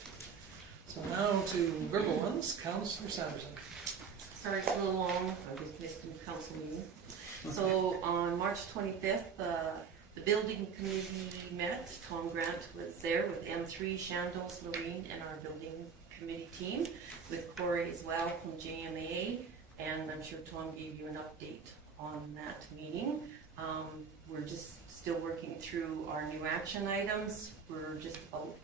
So now to verbal ones, Councillor Sanderson. Sorry, it's a little long, I was missed in the council meeting. So on March 25th, the building committee met. Tom Grant was there with M3, Shandos, Loreen, and our building committee team, with Corey as well from JMA, and I'm sure Tom gave you an update on that meeting. We're just still working through our new action items. We're just about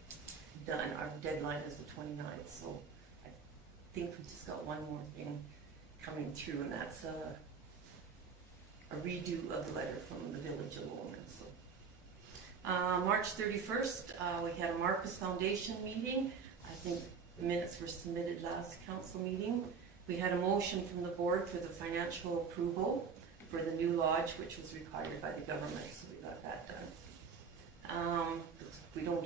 done. Our deadline is the 29th, so I think we just got one more thing coming through, and that's a redo of the letter from the Village of Lowman. So, March 31st, we had a Marcus Foundation meeting. I think the minutes were submitted last council meeting. We had a motion from the board for the financial approval for the new lodge, which was required by the government, so we got that done. We don't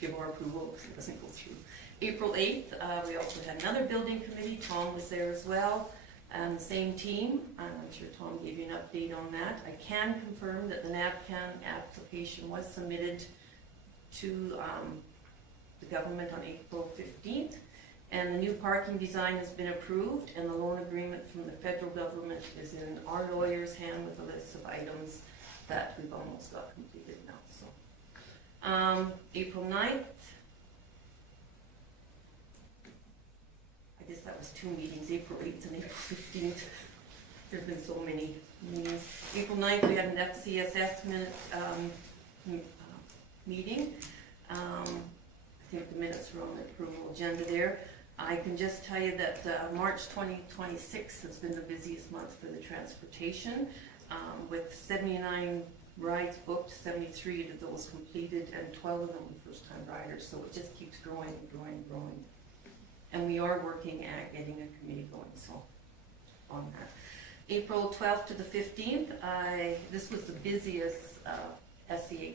give our approval because it doesn't go through. April 8th, we also had another building committee. Tom was there as well, and the same team. I'm sure Tom gave you an update on that. I can confirm that the NAPCAN application was submitted to the government on April 15th. And the new parking design has been approved, and the loan agreement from the federal government is in our lawyer's hand with a list of items that we've almost got completed now, so. April 9th. I guess that was 2 meetings, April 8th and April 15th. There's been so many meetings. April 9th, we had an FCSS meeting. I think the minutes were on the approval agenda there. I can just tell you that March 2026 has been the busiest month for the transportation, with 79 rides booked, 73 of those completed, and 12 of them were first-time riders. So it just keeps growing and growing and growing. And we are working at getting a committee going, so on that. April 12th to the 15th, this was the busiest ASHA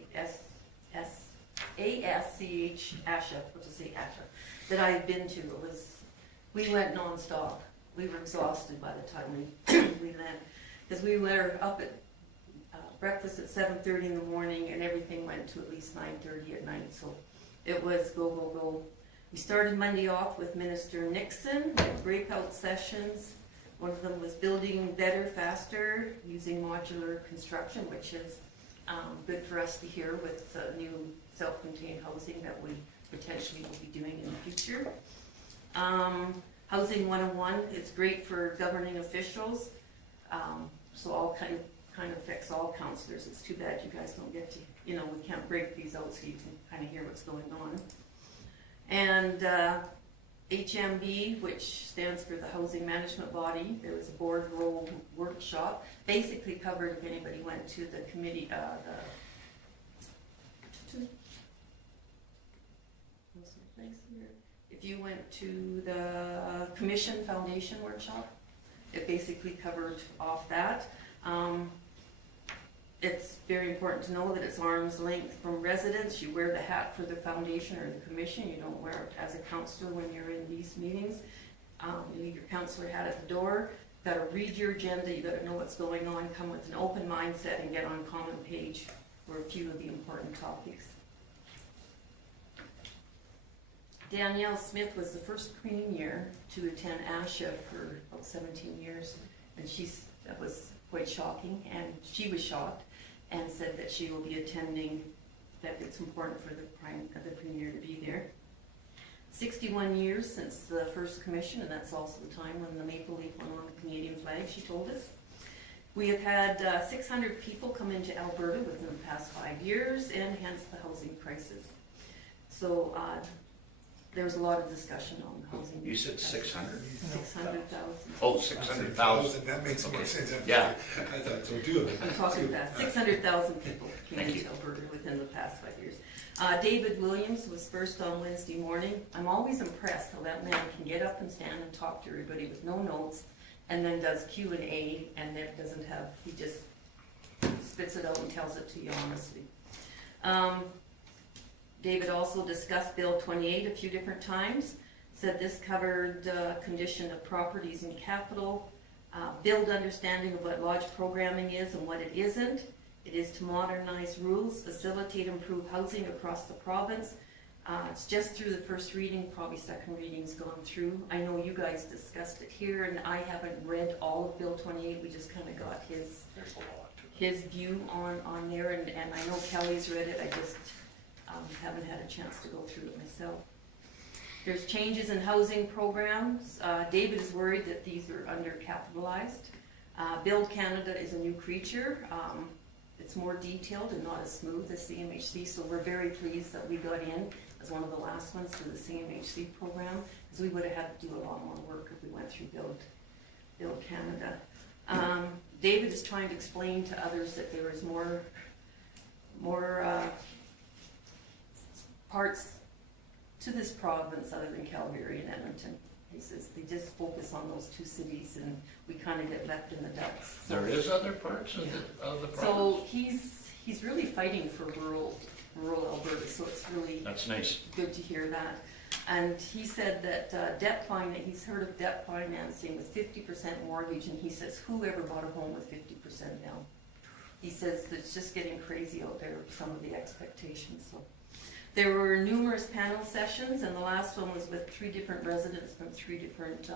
that I had been to. We went nonstop. We were exhausted by the time we went, because we were up at breakfast at 7:30 in the morning, and everything went to at least 9:30 at night. So it was go, go, go. We started Monday off with Minister Nixon, we had breakout sessions. One of them was building better, faster, using modular construction, which is good for us to hear with new self-contained housing that we potentially will be doing in the future. Housing 101 is great for governing officials, so all kind of affects all councillors. It's too bad you guys don't get to, we can't break these out so you can kind of hear what's going on. And HMB, which stands for the Housing Management Body, there was a board role workshop, basically covered if anybody went to the committee, if you went to the Commission Foundation workshop, it basically covered off that. It's very important to know that it's arm's length from residents. You wear the hat for the foundation or the commission. You don't wear it as a councillor when you're in these meetings. You leave your councillor hat at the door. You've got to read your agenda. You've got to know what's going on, come with an open mindset, and get on common page for a few of the important topics. Danielle Smith was the first premier to attend ASHA for about 17 years, and that was quite shocking, and she was shocked and said that she will be attending, that it's important for the premier to be there. 61 years since the first commission, and that's also the time when the maple leaf went on the Canadian flag, she told us. We have had 600 people come into Alberta within the past 5 years, and hence the housing crisis. So there was a lot of discussion on housing. You said 600? 600,000. Oh, 600,000. That makes more sense. Yeah. I thought so too. I'm talking about 600,000 people came Thank into you. Alberta within the past 5 years. David Williams was first on Wednesday morning. I'm always impressed how that man can get up and stand and talk to everybody with no notes, and then does Q&A, and then he just spits it out and tells it to you honestly. David also discussed Bill 28 a few different times, said this covered condition of properties in capital, build understanding of what lodge programming is and what it isn't. It is to modernize rules, facilitate improved housing across the province. It's just through the first reading, probably second reading's gone through. I know you guys discussed it here, and I haven't read all of Bill 28, we just kind of got There's a lot to it. his view on there, and I know Kelly's read it, I just haven't had a chance to go through it myself. There's changes in housing programs. David is worried that these are undercapitalized. Build Canada is a new creature. It's more detailed and not as smooth as CMHC, so we're very pleased that we got in as one of the last ones to the CMHC program, because we would have had to do a lot more work if we went through Build Canada. David is trying to explain to others that there is more parts to this province other than Calgary and Edmonton. He says they just focus on those two cities, and we kind of get left in the depths. There is other parts of the province? So he's really fighting for rural Alberta, so it's really That's nice. good to hear that. And he said that he's heard of debt financing with 50% mortgage, and he says, whoever bought a home with 50% now? He says that it's just getting crazy out there with some of the expectations. So there were numerous panel sessions, and the last one was with 3 different residents from 3 different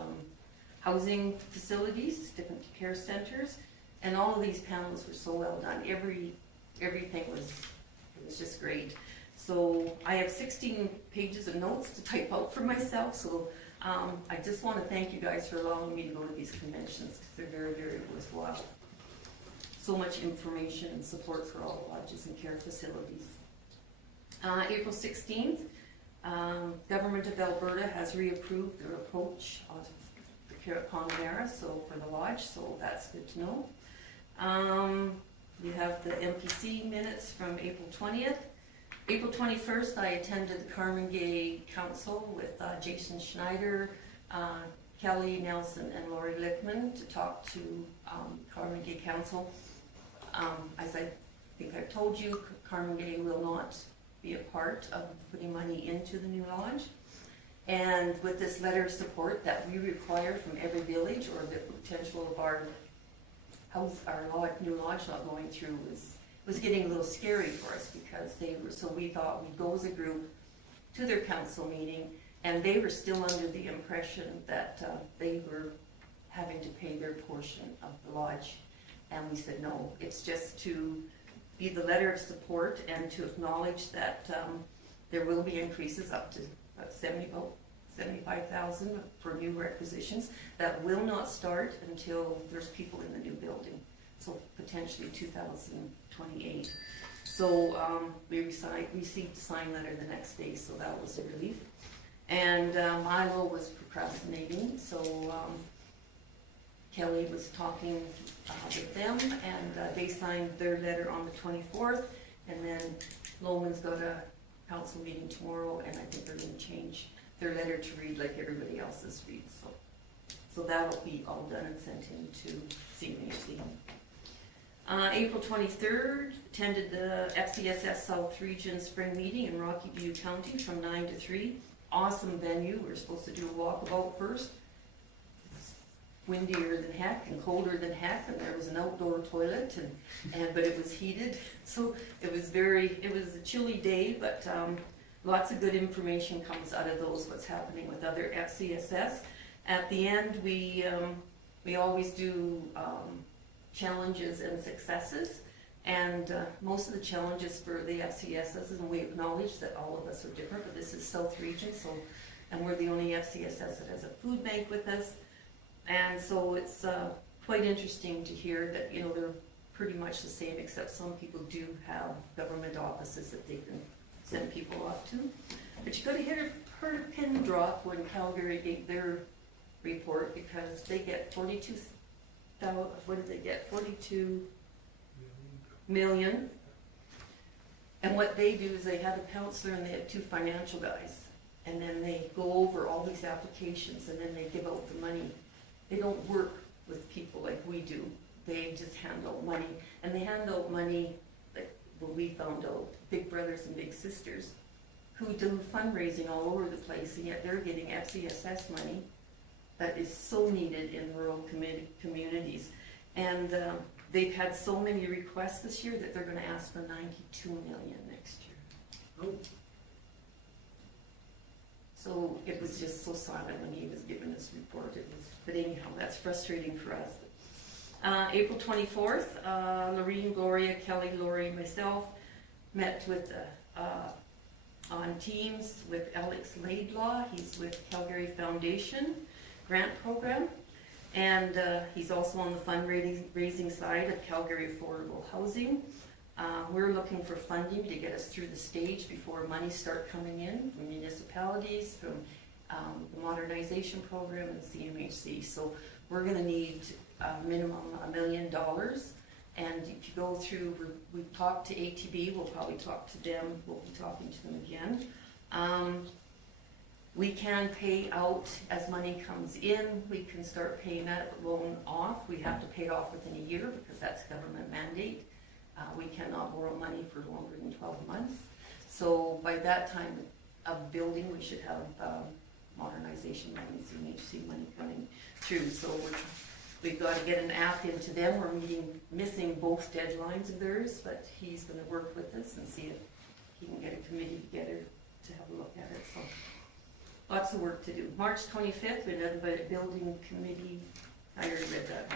housing facilities, different care centers, and all of these panels were so well done. everything it was just great. So I have 16 pages of notes to type out for myself, so I just want to thank you guys for allowing me to go to these conventions, because they're very, very worthwhile. So much information and support for all lodges and care facilities. April 16th, Government of Alberta has reapproved their approach of the Connemara, so for the lodge, so that's good to know. You have the MPC minutes from April 20th. April 21st, I attended the Carmen Gay Council with Jason Schneider, Kelly Nelson, and Lori Lickman to talk to Carmen Gay Council. As I think I've told you, Carmen Gay will not be a part of putting money into the new lodge. And with this letter of support that we require from every village, or the potential of our house, our new lodge not going through, was getting a little scary for us, because so we thought we'd go as a group to their council meeting, and they were still under the impression that they were having to pay their portion of the lodge. And we said, no, it's just to be the letter of support and to acknowledge that there will be increases up to about 75,000 for new requisitions that will not start until there's people in the new building, so potentially 2028. So we received a sign letter the next day, so that was a relief. And Milo was procrastinating, so Kelly was talking with them, and they signed their letter on the 24th, and then Loman's got a council meeting tomorrow, and I think they're going to change their letter to read like everybody else's reads. So that'll be all done and sent in to CMHC. April 23rd, attended the FCSS South Region Spring Meeting in Rocky View County from 9 to 3. Awesome venue. We were supposed to do a walkabout first. Windier than heck and colder than heck, and there was an outdoor toilet, but it was heated, so it was a chilly day, but lots of good information comes out of those, what's happening with other FCSS. At the end, we always do challenges and successes, and most of the challenges for the FCSS, and we acknowledge that all of us are different, but this is South Region, and we're the only FCSS that has a food bank with us. And so it's quite interesting to hear that, they're pretty much the same, except some people do have government offices that they can send people off to. But you could have heard a pin drop when Calgary gave their report, because they get 42,000, what did they get? 42 million. And what they do is they have a counselor and they have two financial guys. And then they go over all these applications, and then they give out the money. They don't work with people like we do. They just hand out money, and they hand out money like what we found out, big brothers and big sisters who do fundraising all over the place, and yet they're getting FCSS money that is so needed in rural communities. And they've had so many requests this year that they're going to ask for 92 million next year. Oh. So it was just so silent when he was giving this report. But anyhow, that's frustrating for us. April 24th, Lorene, Gloria, Kelly, Lori, and myself met with on Teams with Alex Laidlaw. He's with Calgary Foundation grant program, and he's also on the fundraising side of Calgary Affordable Housing. We're looking for funding to get us through the stage before money start coming in from municipalities, from the modernization program and CMHC. So we're going to need a minimum $1 million. And if you go through, we've talked to ATB, we'll probably talk to them, we'll be talking to them again. We can pay out as money comes in. We can start paying that loan off. We have to pay it off within a year because that's government mandate. We cannot borrow money for longer than 12 months. So by that time of building, we should have modernization money, CMHC money coming through. So we've got to get an app into them. We're missing both deadlines of theirs, but he's going to work with us and see if he can get a committee together to have a look at it. So lots of work to do. March 25th, we had a building committee. I already read that.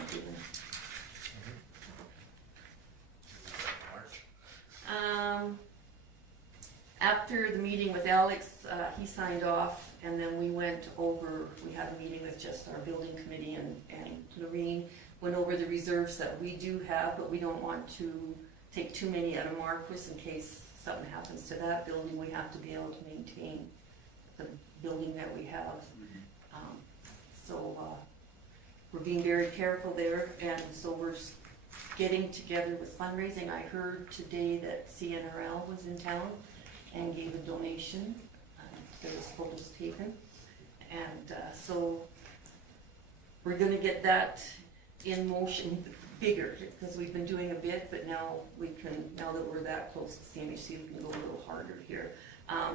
After the meeting with Alex, he signed off, and then we went over, we had a meeting with just our building committee and Lorene, went over the reserves that we do have, but we don't want to take too many out of Marquis in case something happens to that building. We have to be able to maintain the building that we have. So we're being very careful there, and so we're getting together with fundraising. I heard today that CNRL was in town and gave a donation. There was photos taken. And so we're gonna get that in motion bigger, because we've been doing a bit, but now now that we're that close to CMHC, we can go a little harder here.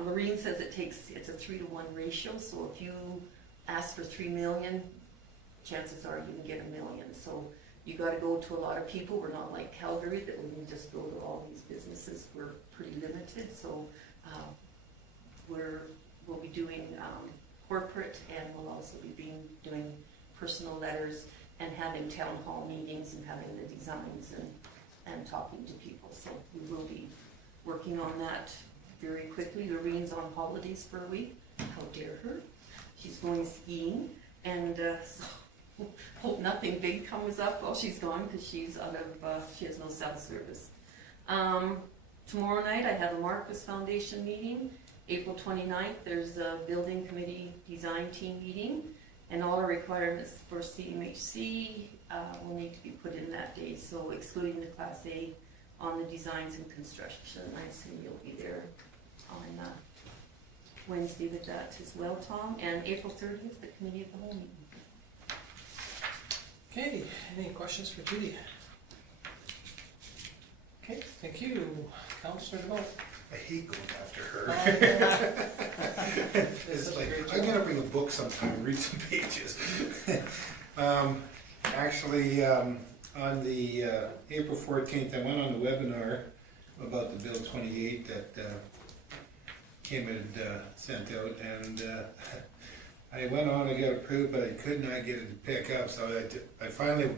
Lorene says it's a 3-to-1 ratio, so if you ask for 3 million, chances are you can get 1 million. So you gotta go to a lot of people. We're not like Calgary that we can just go to all these businesses. We're pretty limited, so we'll be doing corporate, and we'll also be doing personal letters and having town hall meetings and having the designs and talking to people. So we will be working on that very quickly. Lorene's on holidays for a week. How dare her? She's going skiing, and so hope nothing big comes up while she's gone, because she's out of, she has no cell service. Tomorrow night I have a Marquis Foundation meeting. April 29th, there's a building committee design team meeting, and all our requirements for CMHC will need to be put in that day, so excluding the Class A on the designs and construction. I assume you'll be there on Wednesday with that as well, Tom. And April 30th, the committee of the whole meeting. Okay, any questions for Judy? Okay, thank you. Councillor DeVoe. I hate going after her. It's It's such a like, great I'm job. gonna bring a book sometime and read some pages. Actually, on the April 14th, I went on the webinar about the Bill 28 that Kim had sent out, and I went on, I got approved, but I could not get it to pick up, so I finally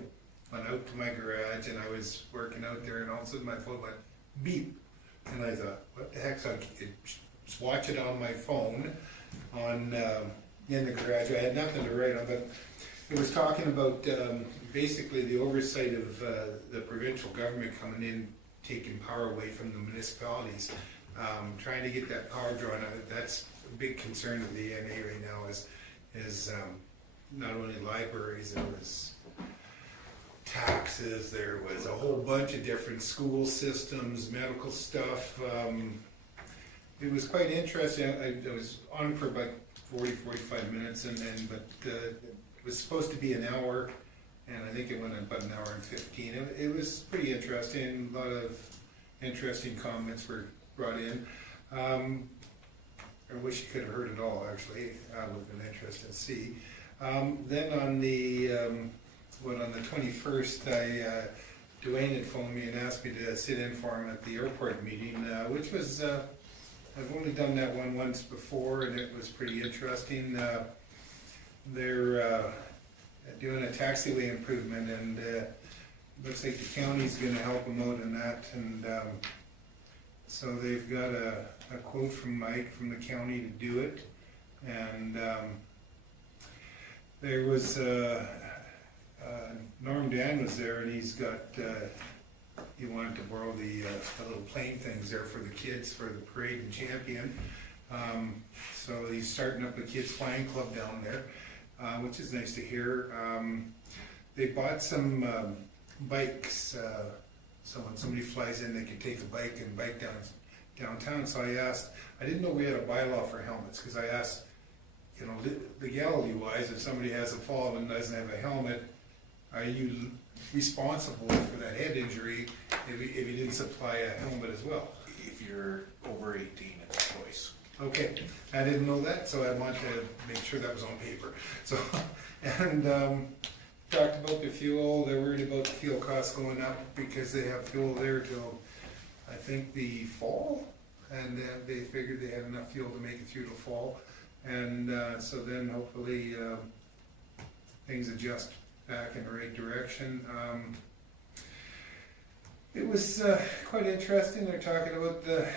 went out to my garage, and I was working out there, and all of a sudden my phone went beep, and I thought, what the heck, so I could just watch it on my phone on in the garage. I had nothing to write on, but it was talking about basically the oversight of the provincial government coming in, taking power away from the municipalities, trying to get that power drawn out. That's a big concern of the NA right now, is not only libraries, there was taxes, there was a whole bunch of different school systems, medical stuff. It was quite interesting. I was on for about 40-45 minutes, but it was supposed to be an hour, and I think it went about an hour and 15. It was pretty interesting. A lot of interesting comments were brought in. I wish you could have heard it all, actually. I would have been interested to see. Then on the 21st, Dwayne had phoned me and asked me to sit in for him at the airport meeting, which was, I've only done that one once before, and it was pretty interesting. They're doing a taxiway improvement, and looks like the county's gonna help them out in that, and so they've got a quote from Mike from the county to do it, and there was Norm Dan was there, and he's got he wanted to borrow the little plane things there for the kids for the parade and champion. So he's starting up a kids flying club down there, which is nice to hear. They bought some bikes, so when somebody flies in, they can take a bike and bike downtown. So I asked, I didn't know we had a bylaw for helmets, because I asked, you know, legality-wise, if somebody has a fall and doesn't have a helmet, are you responsible for that head injury if you didn't supply a helmet as well? If you're over 18, it's a choice. Okay, I didn't know that, so I wanted to make sure that was on paper. So, and talked about the fuel. They're worried about the fuel costs going up because they have fuel there till, I think, the fall, and they figured they had enough fuel to make it through the fall, and so then hopefully things adjust back in the right direction. It was quite interesting. They're talking about the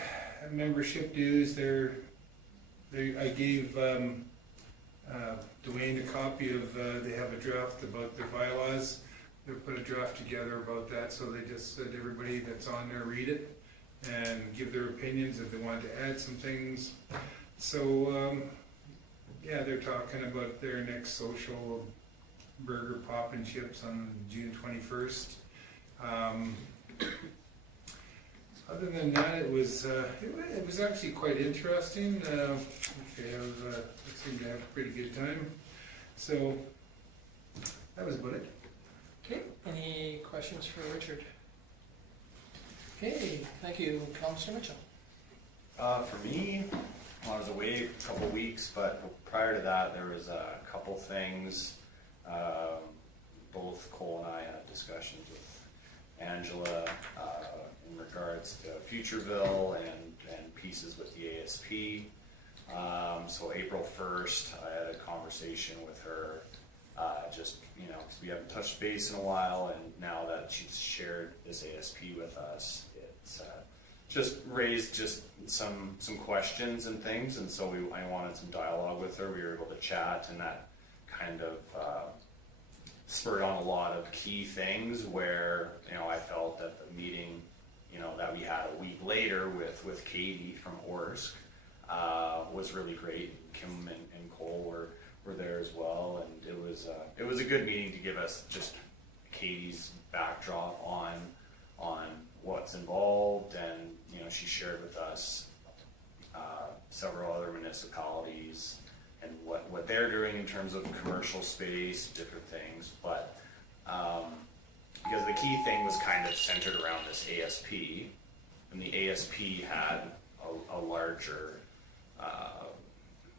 membership dues. I gave Dwayne a copy of, they have a draft about their bylaws. They put a draft together about that, so they just said everybody that's on there read it and give their opinions if they wanted to add some things. So, yeah, they're talking about their next social burger pop and chips on June 21st. Other than that, it was actually quite interesting. I seemed to have a pretty good time. So that was about it. Okay, any questions for Richard? Okay, thank you, Councillor Mitchell. For me, well, I was away a couple weeks, but prior to that, there was a couple things. Both Cole and I had discussions with Angela in regards to Futureville and pieces with the ASP. So April 1st, I had a conversation with her, just, because we haven't touched base in a while, and now that she's shared this ASP with us, it's just raised some questions and things, and so I wanted some dialogue with her. We were able to chat, and that kind of spurred on a lot of key things where, I felt that the meeting, that we had a week later with Katie from Orsk was really great. Kim and Cole were there as well, and it was a good meeting to give us just Katie's backdrop on what's involved, and she shared with us several other municipalities and what they're doing in terms of commercial space, different things, but because the key thing was kind of centered around this ASP, and the ASP had a larger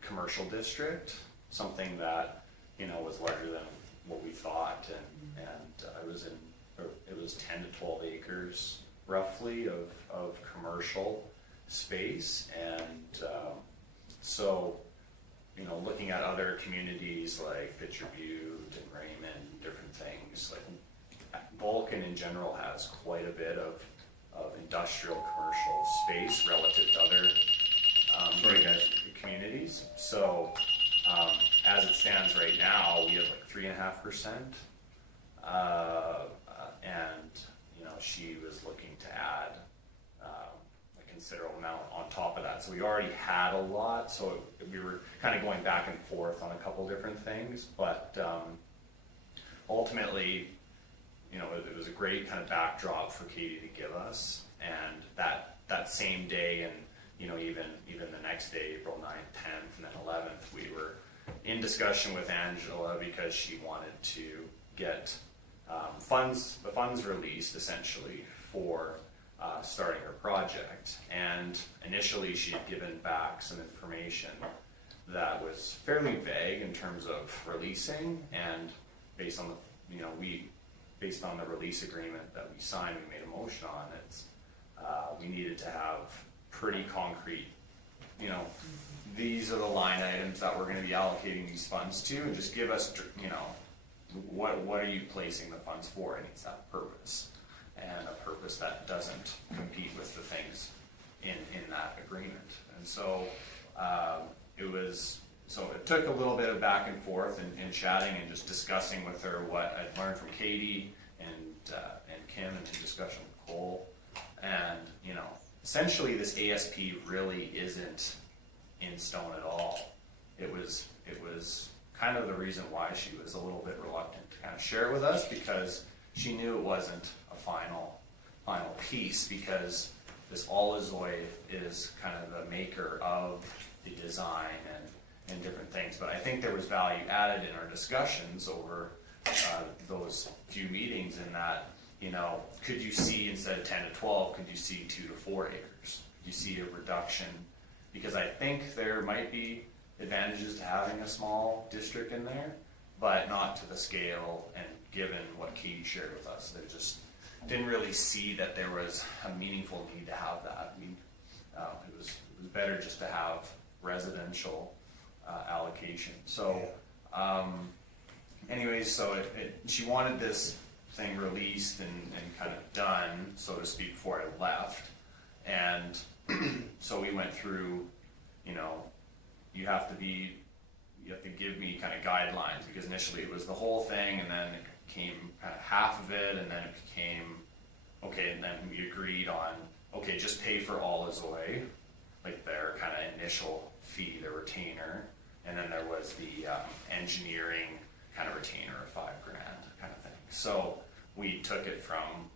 commercial district, something that was larger than what we thought, and it was 10 to 12 acres roughly of commercial space, and so looking at other communities like Pitcher Butte and Raymond, different things, like Vulcan in general has quite a bit of industrial commercial space relative to other communities. So as it stands right now, we have like 3.5%, and she was looking to add a considerable amount on top of that. So we already had a lot, so we were kind of going back and forth on a couple different things, but ultimately, it was a great kind of backdrop for Katie to give us, and that same day, and even the next day, April 9th, 10th, and then 11th, we were in discussion with Angela because she wanted to get the funds released essentially for starting her project. And initially, she had given back some information that was fairly vague in terms of releasing, and based on the based on the release agreement that we signed, we made a motion on it. We needed to have pretty concrete, these are the line items that we're going to be allocating these funds to, and just give us, what are you placing the funds for? It needs that purpose, and a purpose that doesn't compete with the things in that agreement. And so it took a little bit of back and forth and chatting and just discussing with her what I'd learned from Katie and Kim, and in discussion with Cole. And essentially this ASP really isn't in stone at all. It was kind of the reason why she was a little bit reluctant to kind of share it with us, because she knew it wasn't a final piece, because this Oluzoid is kind of the maker of the design and different things. But I think there was value added in our discussions over those few meetings, in that, could you see, instead of 10 to 12, could you see 2 to 4 acres? Could you see a reduction? Because I think there might be advantages to having a small district in there, but not to the scale, and given what Katie shared with us, they just didn't really see that there was a meaningful need to have that. It was better just to have residential allocation. So anyways, so she wanted this thing released and kind of done, so to speak, before I left. And so we went through, you know, you have to give me kind of guidelines, because initially it was the whole thing, and then it became kind of half of it, and then it became, okay, and then we agreed on, okay, just pay for Olozoy, like their kind of initial fee, their retainer, and then there was the engineering kind of retainer of $5,000 kind of thing. So we took it from,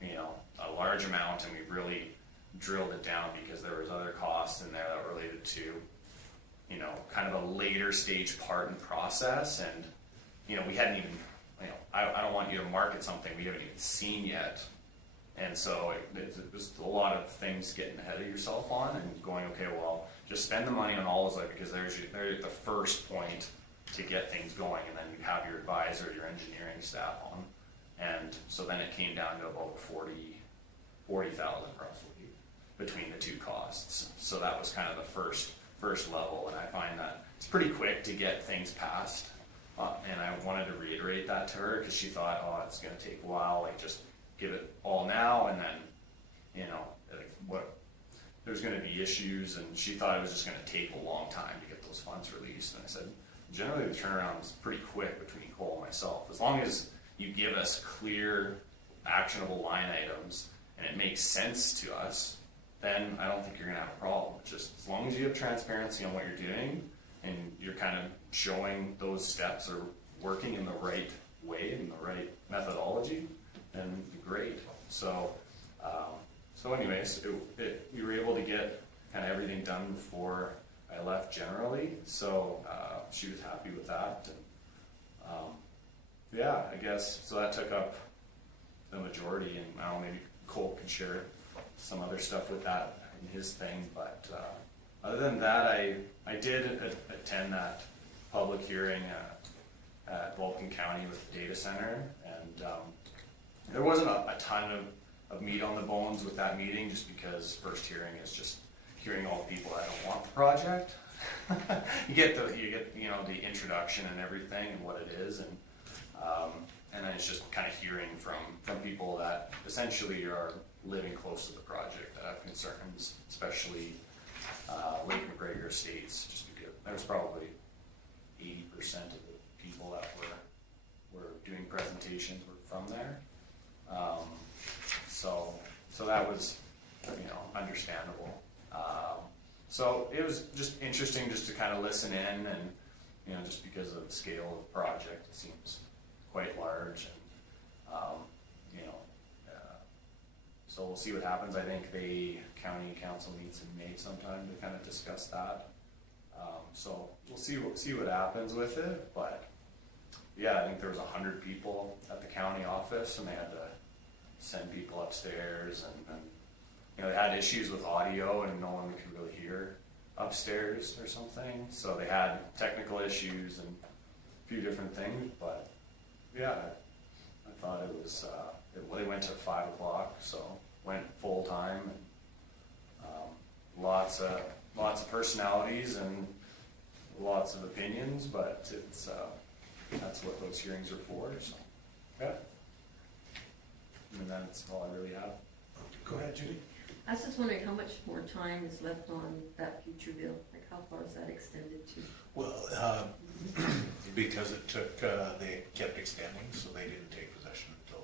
you know, a large amount, and we really drilled it down, because there was other costs in there that were related to, you know, kind of a later stage part and process. And, you know, we hadn't even, you know, I don't want you to market something we haven't even seen yet. And so it's just a lot of things getting ahead of yourself on and going, okay, well, just spend the money on all of it, because they're the first point to get things going, and then you have your advisor, your engineering staff on. And so then it came down to about 40,000 roughly between the two costs. So that was kind of the first level, and I find that it's pretty quick to get things passed. And I wanted to reiterate that to her, because she thought, oh, it's going to take a while, like just give it all now, and then, you know, like there's going to be issues, and she thought it was just going to take a long time to get those funds released. And I said, generally the turnaround is pretty quick between Cole and myself, as long as you give us clear, actionable line items, and it makes sense to us, then I don't think you're going to have a problem. Just as long as you have transparency on what you're doing, and you're kind of showing those steps are working in the right way, in the right methodology, then great. So, anyways, we were able to get kind of everything done before I left generally. So she was happy with that. And, yeah, I guess so. That took up the majority, and I don't know, maybe Cole can share some other stuff with that in his thing. But other than that, I did attend that public hearing at Vulcan County with the data center, and there wasn't a ton of meat on the bones with that meeting, just because first hearing is just hearing all the people that don't want the project. you get you know, the introduction and everything and what it is, and then it's just kind of hearing from people that essentially are living close to the project that have concerns, especially Lake McGregor Estates, just because there's probably 80% of the people that were doing presentations were from there. So that was, you know, understandable. So it was just interesting just to kind of listen in, and, you know, just because of the scale of the project, it seems quite large, and, you know, so we'll see what happens. I think the county council meets in May sometime to kind of discuss that. So we'll see what happens with it, but yeah, I think there was 100 people at the county office, and they had to send people upstairs, and you know, they had issues with audio, and no one could really hear upstairs or something. So they had technical issues and a few different things, but yeah, I thought it was. They went to 5 o'clock, so went full time. And, lots of personalities and lots of opinions, but it's that's what those hearings are for. So yeah, and that's all I really have. Go ahead, Judy. I was just wondering how much more time is left on that future bill? Like, how far is that extended to? Well, because it took, they kept extending, so they didn't take possession until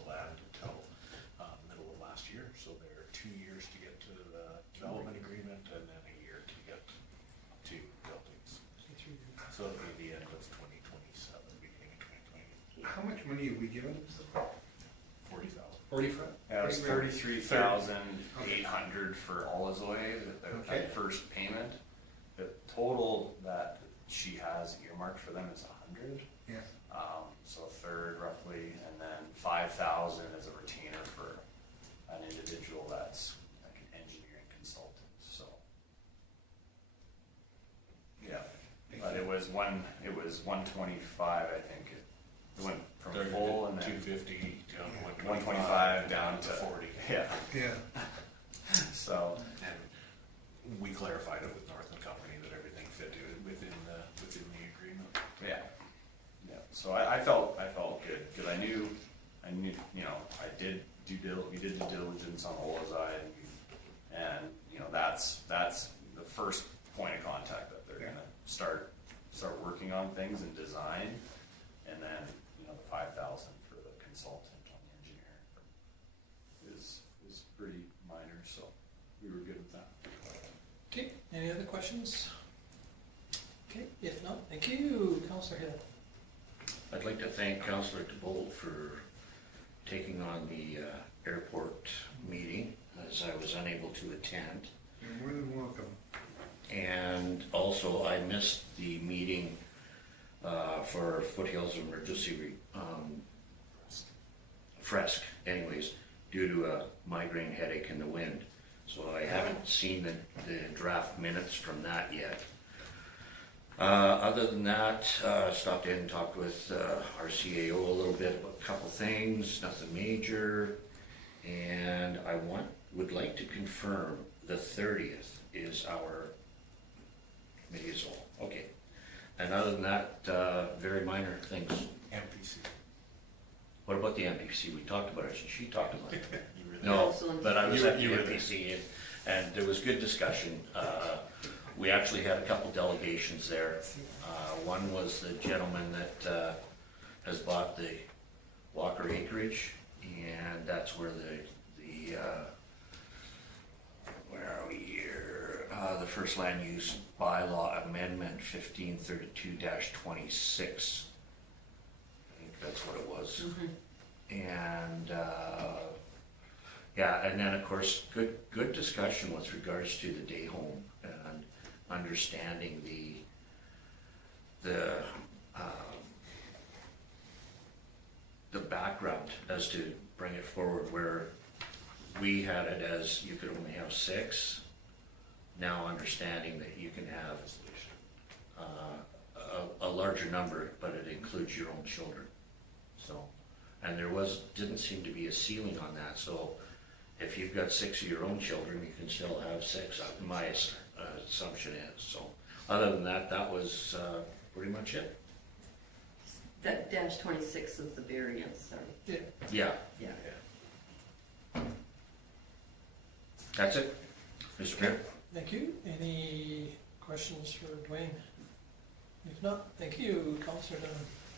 middle of last year. So they're 2 years to get to the development agreement, and then a year to get to buildings. So it'll be the end of 2027, beginning of 2028. How much money have we given? 40,000. 45? Yeah, it was 33,800 for Olozoy, Okay. that first payment. The total that she has earmarked for them is 100. Yeah. So a third roughly, and then 5,000 as a retainer for an individual that's like an engineering consultant. So yeah, but it was 125, I think. It went from full, and then 250 to 125 down to 40. Yeah. Yeah. So And we clarified it with Northern Company that everything fit within the agreement. yeah. So I felt good, because I knew knew, you know, we did due diligence on Olazai, and, you know, that's the first point of contact that they're gonna start working on things and design, and then, you know, the 5,000 for the consultant on the engineering is pretty minor, so we were good with that. Okay, any other questions? Okay, if not, thank you, Councillor Hill. I'd like to thank Councillor DeBolt for taking on the airport meeting, as I was unable to attend. You're more than welcome. And also, I missed the meeting for Foothills Emergency Fresk, anyways, due to a migraine headache in the wind. So I haven't seen the draft minutes from that yet. Other than that, stopped in and talked with our CAO a little bit about a couple things, nothing major. And I would like to confirm the 30th is our committee is all. Okay. And other than that, very minor things. MPC. What about the MPC? We talked about it. She talked about it. You were there. No, Excellent. but I was You were- at the you were there. MPC and there was good discussion. We actually had a couple delegations there. One was the gentleman that has bought the Walker acreage, and that's where the where are we here? The first land use bylaw amendment 1532-26. I think that's what it was. And yeah, and then of course, good discussion with regards to the day home and understanding the background as to bring it forward, where we had it as you could only have 6. Now understanding that you can have a larger number, but it includes your own children. So, and didn't seem to be a ceiling on that. So if you've got 6 of your own children, you can still have 6. My assumption is. So other than that, that was pretty much it. That dash 26 is the variance, sorry. Yeah, Yeah. that's it, Mr. Mayor. Thank you. Any questions for Dwayne? If not, thank you, Councillor Dunn.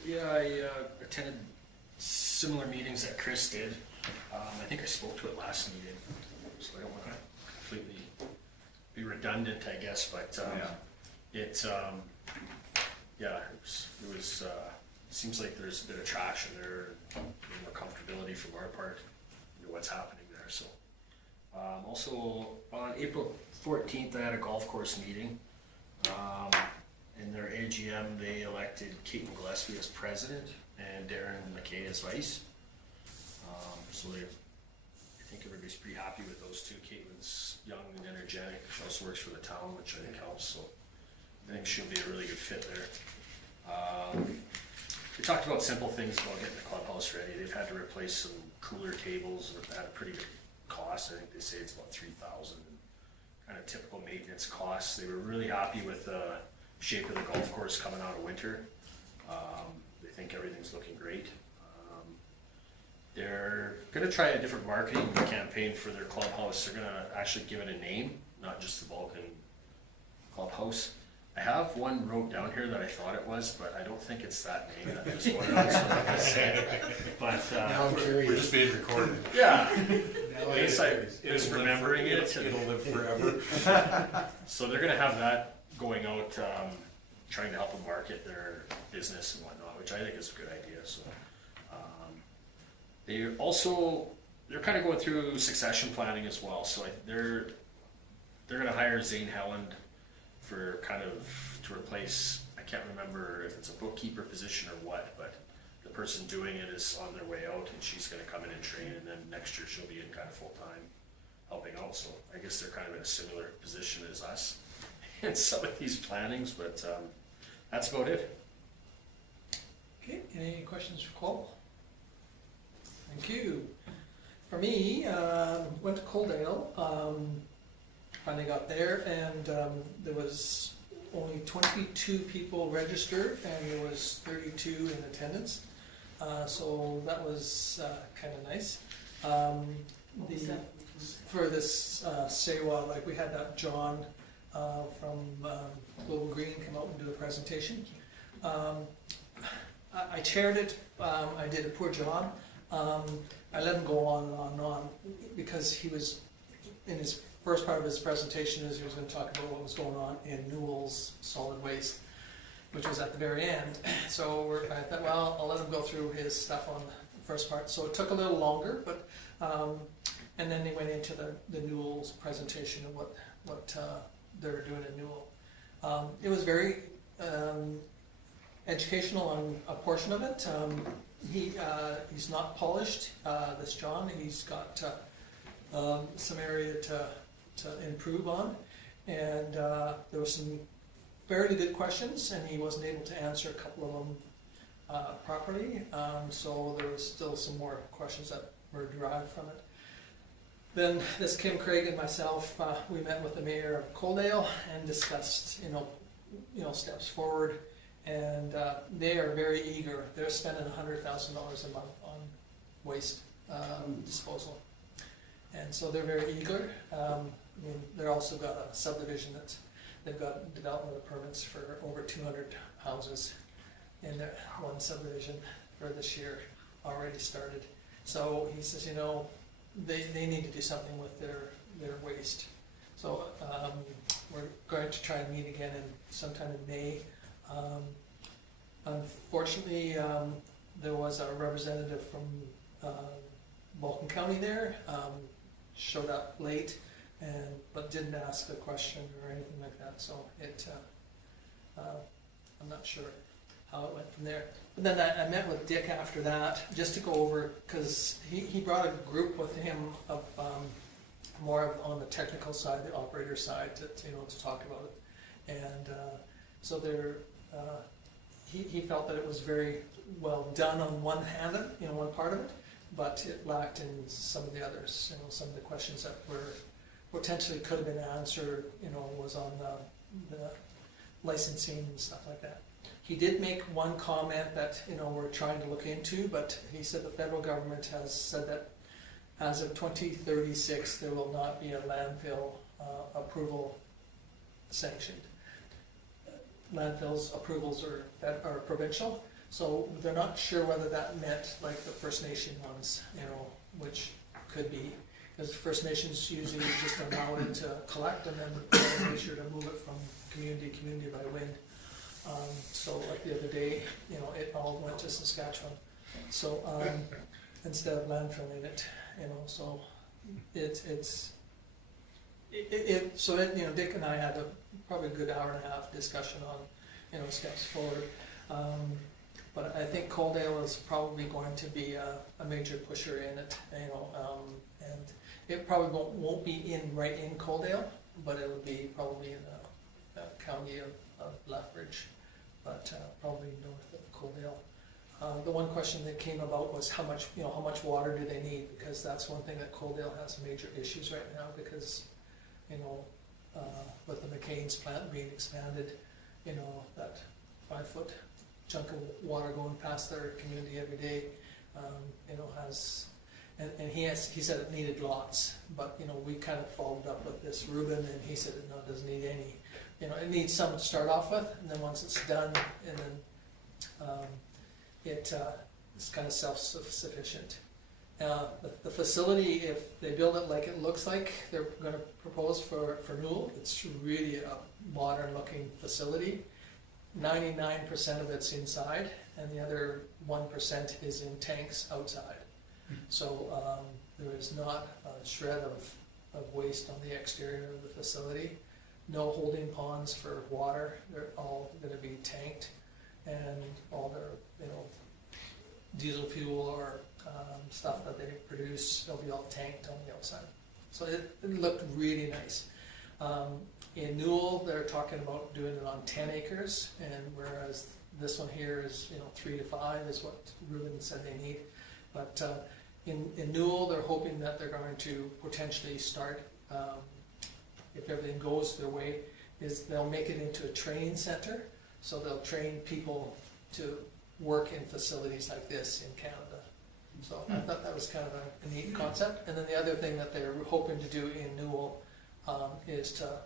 Yeah, I attended similar meetings that Chris did. I think I spoke to it last meeting, so I don't want to completely be redundant, I guess, but it was seems like there's a bit of traction there, more comfortability from our part, what's happening there. So also on April 14th, I had a golf course meeting. In their AGM, they elected Caitlin Gillespie as president and Darren McKay as vice. So I think everybody's pretty happy with those two. Caitlin's young and energetic. She also works for the town, which I think helps. So I think she'll be a really good fit there. We talked about simple things about getting the clubhouse ready. They've had to replace some cooler tables at a pretty good cost. I think they say it's about $3,000. Kind of typical maintenance costs. They were really happy with the shape of the golf course coming out of winter. They think everything's looking great. They're going to try a different marketing campaign for their clubhouse. They're going to actually give it a name, not just the Vulcan Clubhouse. I have one wrote down here that I thought it was, but I don't think it's that name. That just what I was going to say. But Now I'm curious. We're just being recorded. yeah, Now I guess I It'll was live remembering for- it. It'll live forever. So they're gonna have that going out, trying to help them market their business and whatnot, which I think is a good idea, so. They're kind of going through succession planning as well, so they're gonna hire Zane Helland for to replace, I can't remember if it's a bookkeeper position or what, but the person doing it is on their way out and she's gonna come in and train, and then next year she'll be in kind of full-time helping out, so I guess they're kind of in a similar position as us in some of these plannings, but that's about it. Okay, any questions for Cole? Thank you. For me, went to Coaldale, finally got there, and there was only 22 people registered, and there was 32 in attendance. So that was kind of nice. For this SEWA, like we had John from Global Green come out and do a presentation. I chaired it. I did a poor job. I let him go on and on and on because he was in his first part of his presentation is he was going to talk about what was going on in Newell's solid waste, which was at the very end. So I thought, well, I'll let him go through his stuff on the first part. So it took a little longer, but and then they went into the Newell's presentation of what they were doing in Newell. It was very educational on a portion of it. He's not polished, this John. He's got some area to improve on, and there were some fairly good questions, and he wasn't able to answer a couple of them properly. So there was still some more questions that were derived from it. Then this Kim Craig and myself, we met with the mayor of Coaldale and discussed, steps forward. And they are very eager. They're spending $100,000 a month on waste disposal, and so they're very eager. They're also got a subdivision they've got development permits for over 200 houses in their one subdivision for this year already started. So he says, they need to do something with their waste. So we're going to try and meet again sometime in May. Unfortunately, there was a representative from Vulcan County there, showed up late, but didn't ask a question or anything like that. So I'm not sure how it went from there. But then I met with Dick after that just to go over, because he brought a group with him of more on the technical side, the operator side, to talk about it, and so they're. He felt that it was very well done on one hand, one part of it, but it lacked in some of the others. Some of the questions that were potentially could have been answered, was on the licensing and stuff like that. He did make one comment that we're trying to look into, but he said the federal government has said that as of 2036 there will not be a landfill approval sanctioned. Landfills approvals are provincial, so they're not sure whether that meant like the First Nation ones, which could be, because First Nations usually just allow it to collect and then make sure to move it from community to community by wind. So like the other day, it all went to Saskatchewan. So instead of landfilling it, so Dick and I had probably a good hour and a half discussion on, steps forward. But I think Coaldale is probably going to be a major pusher in it, and it probably won't be right in Coaldale, but it will be probably in the county of Lethbridge, but probably north of Coaldale. The one question that came about was how much water do they need, because that's one thing that Coaldale has major issues right now, because with the McCain's plant being expanded, that 5-foot chunk of water going past their community every day, has, and he said it needed lots, but we kind of followed up with this Reuben, and he said no, it doesn't need any. It needs some to start off with, and then once it's done, and then it's kind of self-sufficient. The facility, if they build it like it looks like they're going to propose for Newell, it's really a modern-looking facility. 99% of it's inside, and the other 1% is in tanks outside. So there is not a shred of waste on the exterior of the facility. No holding ponds for water. They're all going to be tanked, and all their diesel fuel or stuff that they produce, they'll be all tanked on the outside. So it looked really nice. In Newell, they're talking about doing it on 10 acres, and whereas this one here is 3 to 5 is what Reuben said they need. But in Newell, they're hoping that they're going to potentially start, if everything goes their way, is they'll make it into a training center. So they'll train people to work in facilities like this in Canada. So I thought that was kind of a neat concept. And then the other thing that they're hoping to do in Newell is to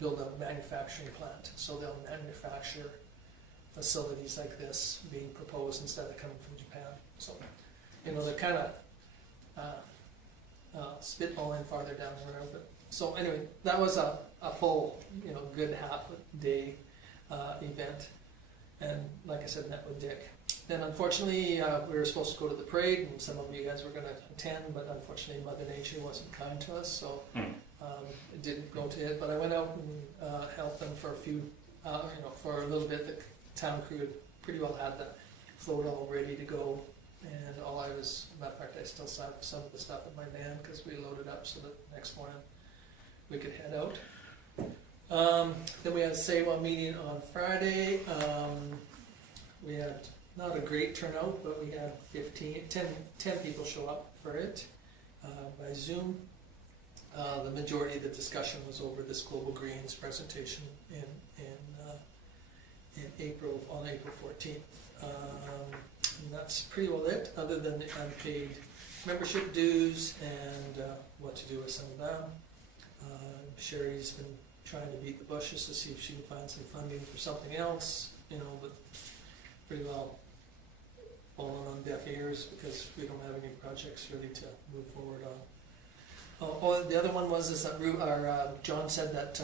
build a manufacturing plant. So they'll manufacture facilities like this being proposed instead of coming from Japan. So, you know, they're kind of spitballing farther down the road. But, so anyway, that was a full, you know, good half a day event. And like I said, met with Dick. Then unfortunately, we were supposed to go to the parade, and some of you guys were going to attend, but unfortunately Mother Nature wasn't kind to us, so it didn't go to it. But I went out and helped them for a few, you know, for a little bit. The town crew had pretty well had the float all ready to go, and all I was, matter of fact, I still have some of the stuff in my van because we loaded up so that next morning we could head out. Then we had a SAWA meeting on Friday. We had not a great turnout, but we had 10 people show up for it by Zoom. The majority of the discussion was over this Global Greens presentation in April, on April 14th. And that's pretty well it, other than the unpaid membership dues and what to do with some of them. Sherry's been trying to beat the bushes to see if she can find some funding for something else, you know, but pretty well falling on deaf ears because we don't have any projects really to move forward on. The other one was that John said that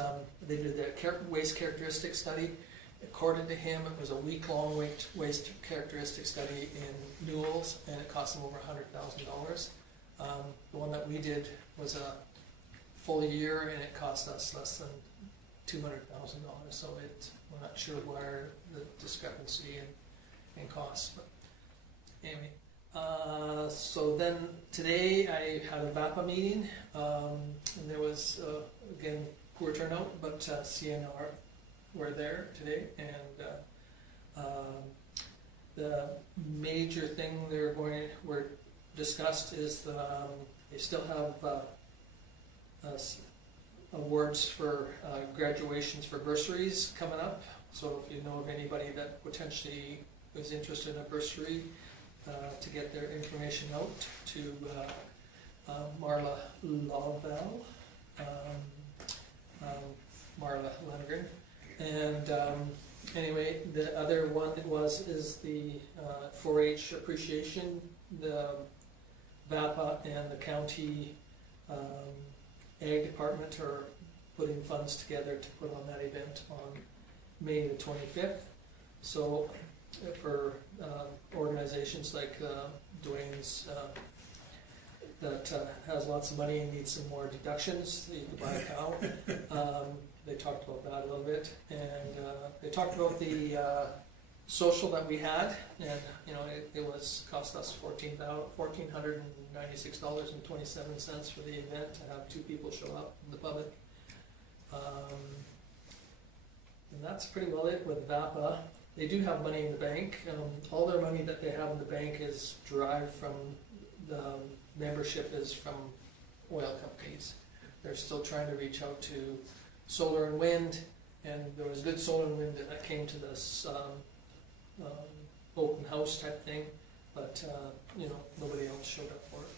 they did their waste characteristic study. According to him, it was a week-long waste characteristic study in Newell's, and it cost them over $100,000. The one that we did was a full year, and it cost us less than $200,000. So we're not sure where the discrepancy in costs. But anyway, so then today I had a VAPA meeting, and there was again poor turnout, but CNR were there today, and the major thing were discussed is they still have awards for graduations for bursaries coming up. So if you know of anybody that potentially is interested in a bursary, to get their information out to Marla Lovell, Marla Lenegren. And anyway, the other one is the 4-H appreciation. The VAPA and the county ag department are putting funds together to put on that event on May the 25th. So for organizations like Dwayne's that has lots of money and needs some more deductions, you can buy a cow. They talked about that a little bit, and they talked about the social that we had, and you know it was cost us $1,496.27 for the event to have 2 people show up in the public, and that's pretty well it with VAPA. They do have money in the bank. All their money that they have in the bank is derived from the membership is from oil companies. They're still trying to reach out to solar and wind, and there was good solar and wind that came to this open house type thing, but you know, nobody else showed up for it.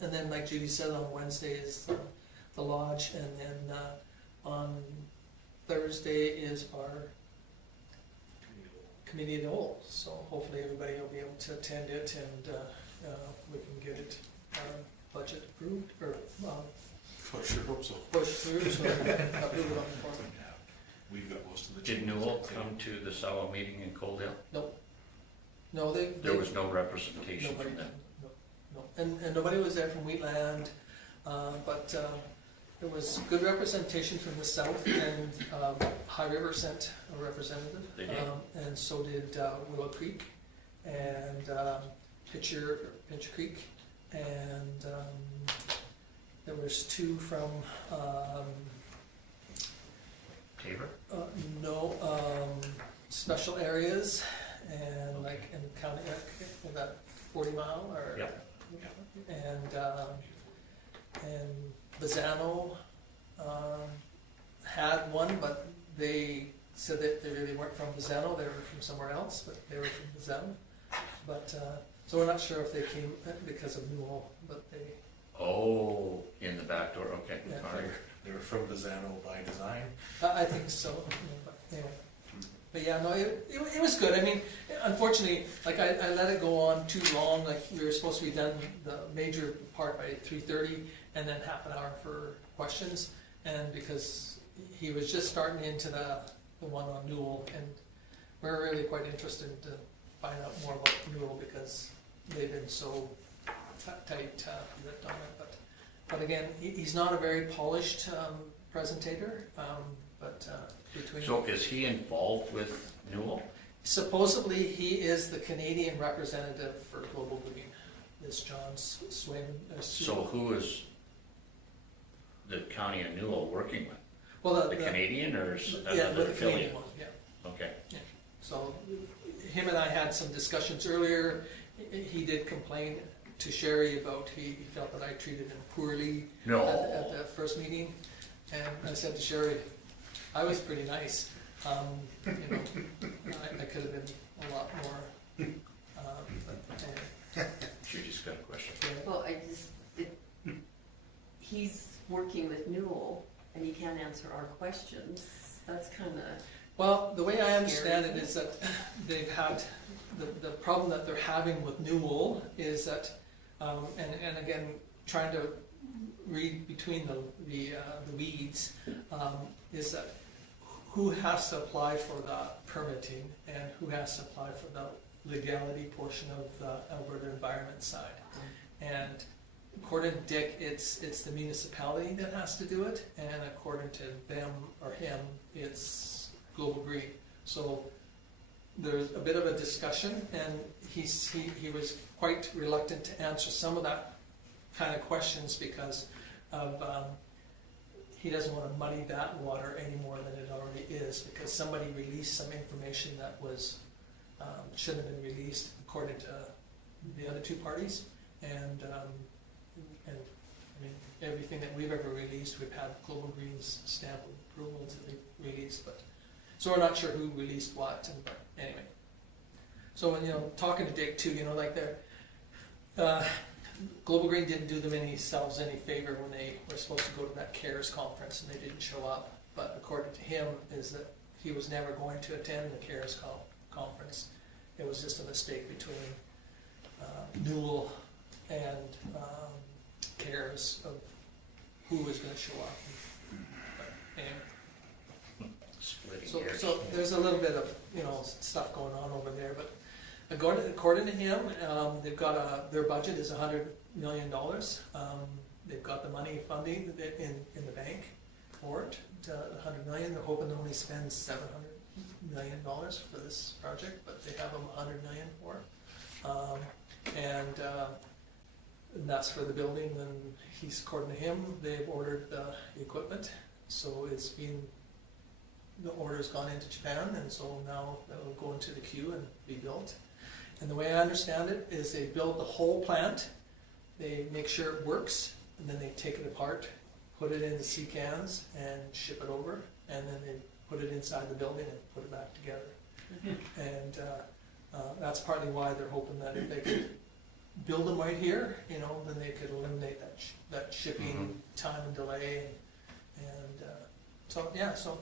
And then, like Judy said, on Wednesday is the lodge, and then on Thursday is our committee of the whole. So hopefully everybody will be able to attend it, and we can get it budget approved or I sure hope so. pushed through. So approve it on the floor. We've got most of the Did changes. Newell come to the SAWA meeting in Coaldale? No, There was no representation nobody. from them. No. And nobody was there from Wheatland, but there was good representation from the south, and High River sent a representative. They did. And so did Willow Creek and Pinch Creek, and there was 2 from Tabor? special areas, and like in county, that 40 mile or Yep. and Bazzano had one, but they said that they really weren't from Bazano, they were from somewhere else, but they were from Bazano. But, so we're not sure if they came because of Newell, but they, Oh, in the back door, okay, Yeah. all right. They were from Bazano by design. I think so, but anyway. But yeah, no, it was good. I mean, unfortunately, like I let it go on too long, like we were supposed to be done the major part by 3:30 and then half an hour for questions. And because he was just starting into the one on Newell, and we're really quite interested to find out more about Newell because they've been so tight lipped on it. But again, he's not a very polished presentator, but between... So is he involved with Newell? Supposedly, he is the Canadian representative for Global Green, this John Swin. So who is the county of Newell working with? Well, The Canadian or yeah, another with the Canadian affiliate? one, yeah. Okay. So him and I had some discussions earlier. He did complain to Sherry about he felt that I treated him poorly No. at the first meeting. And I said to Sherry, I was pretty nice. You know, I could have been a lot more. But anyway, She just got a question. yeah. Well, he's working with Newell and he can't answer our questions. That's kind of, Well, the way I understand it is that they've had, the problem that they're having with Newell is that, and again, trying to read between the weeds, is that who has to apply for the permitting and who has to apply for the legality portion of the Alberta Environment side. And according to Dick, it's the municipality that has to do it, and according to them or him, it's Global Green. So there's a bit of a discussion, and he was quite reluctant to answer some of that kind of questions because of he doesn't want to muddy that water any more than it already is, because somebody released some information that was shouldn't have been released according to the other two parties, and I mean everything that we've ever released, we've had Global Green's stamp of approval to be released, but so we're not sure who released what, but anyway. So when talking to Dick too, like they're Global Green didn't do them themselves any favor when they were supposed to go to that CARES conference and they didn't show up. But according to him, is that he was never going to attend the CARES conference. It was just a mistake between Newell and CARES of who was going to show up. But anyway. Splitting hairs. So there's a little bit of stuff going on over there, but according to him, they've got their budget is $100 million. They've got the money funding in the bank for it. $100 million. They're hoping to only spend $700 million for this project, but they have them $100 million for it. And that's for the building. And according to him, they've ordered the equipment, so the order's gone into Japan, and so now it'll go into the queue and be built. And the way I understand it is they build the whole plant, they make sure it works, and then they take it apart, put it into sea cans and ship it over, and then they put it inside the building and put it back together. And that's partly why they're hoping that if they could build them right here, then they could eliminate that shipping time and delay. And so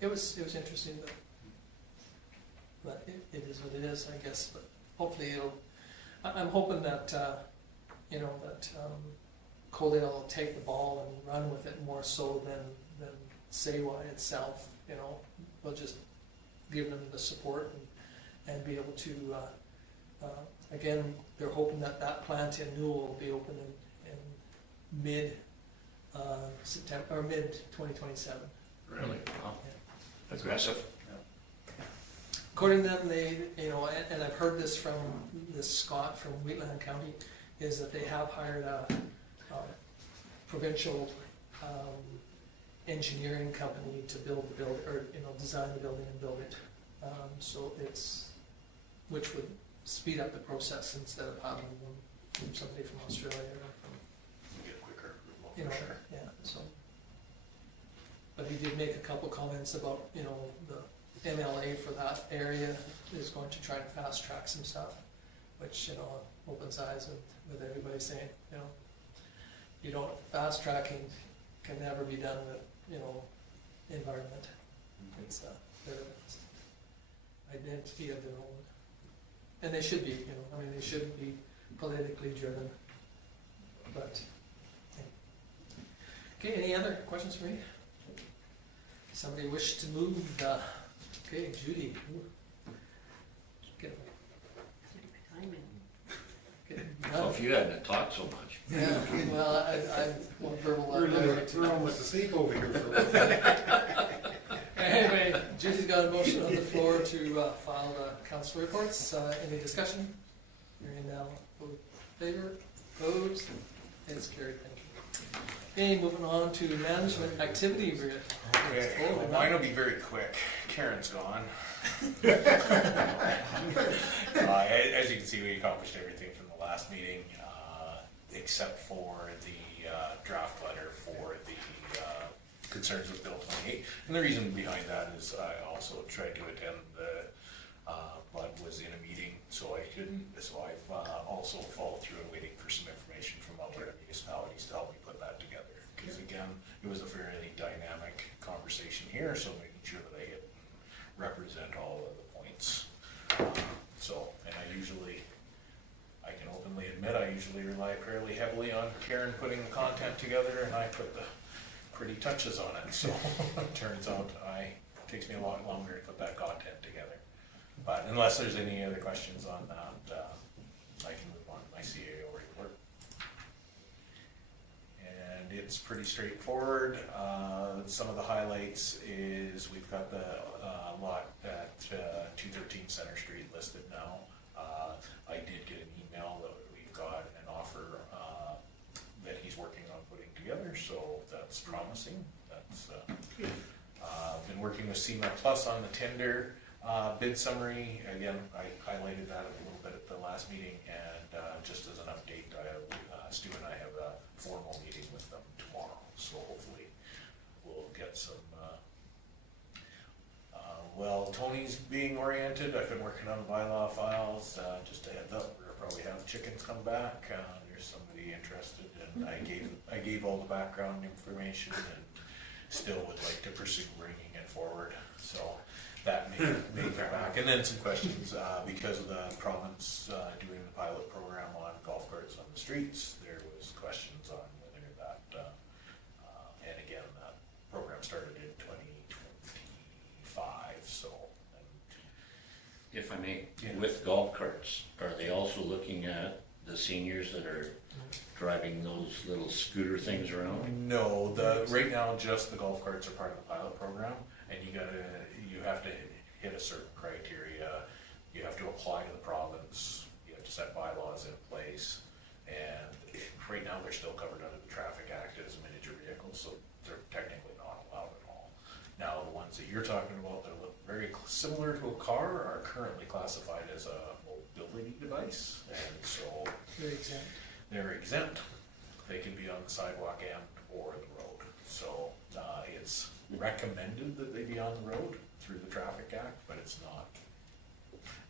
it was interesting, but it is what it is, I guess. But hopefully I'm hoping that that Coaldale will take the ball and run with it more so than Saywa itself. We'll just give them the support and be able to. Again, they're hoping that plant in Newell will be open in mid September or mid 2027. Really? Wow. Aggressive. According to them, they, and I've heard this from this Scott from Wheatland County, is that they have hired a provincial engineering company to build the building, or design the building and build it. So which would speed up the process instead of having them from somebody from Australia or Get quicker approval, from, for sure. yeah. So, But he did make a couple comments about, you know, the MLA for that area is going to try and fast track some stuff, which, you know, opens eyes with everybody saying, you know, you don't, fast tracking can never be done with, you know, environment. It's their identity of their own. And they should be, you know, I mean, they shouldn't be politically driven, but. Okay, any other questions for me? Somebody wish to move okay, Judy. Get Well, if you hadn't talked so much. Yeah, well, I won't verbal We're almost asleep over here for a while. Anyway, Judy's got a motion on the floor to file the council reports. Any discussion? Hearing now, vote in favor, opposed, it's carried, thank you. Okay, moving on to management activity. Okay, well, mine will be very quick. Karen's gone. As you can see, we accomplished everything from the last meeting, except for the draft letter for the concerns with Bill 28. And the reason behind that is I also tried to attend but was in a meeting, so I couldn't. So I've also followed through and waiting for some information from other municipalities to help me put that together. Because again, it was a fairly dynamic conversation here, so making sure that I hit and represent all of the points. And I can openly admit, I usually rely fairly heavily on Karen putting the content together, and I put the pretty touches on it. So it turns out it takes me a lot longer to put that content together. But unless there's any other questions on that, I can move on to my CAO report. And it's pretty straightforward. Some of the highlights is we've got the lot at 213 Center Street listed now. I did get an email that we've got an offer that he's working on putting together, so that's promising. That's been working with CMA Plus on the tender bid summary. Again, I highlighted that a little bit at the last meeting, and just as an update, Stu and I have a formal meeting with them tomorrow, so hopefully we'll get some. Well, Tony's being oriented. I've been working on the bylaw files. Just a heads up, we'll probably have chickens come back. There's somebody interested, and I gave all the background information, and still would like to pursue bringing it forward. So that may come back. And then some questions because of the province doing the pilot program on golf carts on the streets. There was questions on whether that, and again, that program started in 2025. So, If I may, Yeah. with golf carts, are they also looking at the seniors that are driving those little scooter things around? no, right now just the golf carts are part of the pilot program, and you have to hit a certain criteria. You have to apply to the province. You have to set bylaws in place, and right now they're still covered under the Traffic Act as miniature vehicles, so they're technically not allowed at all. Now, the ones that you're talking about that look very similar to a car are currently classified as a mobility device, and so Very exempt. they're exempt. They can be on the sidewalk and or the road. So it's recommended that they be on the road through the Traffic Act, but it's not.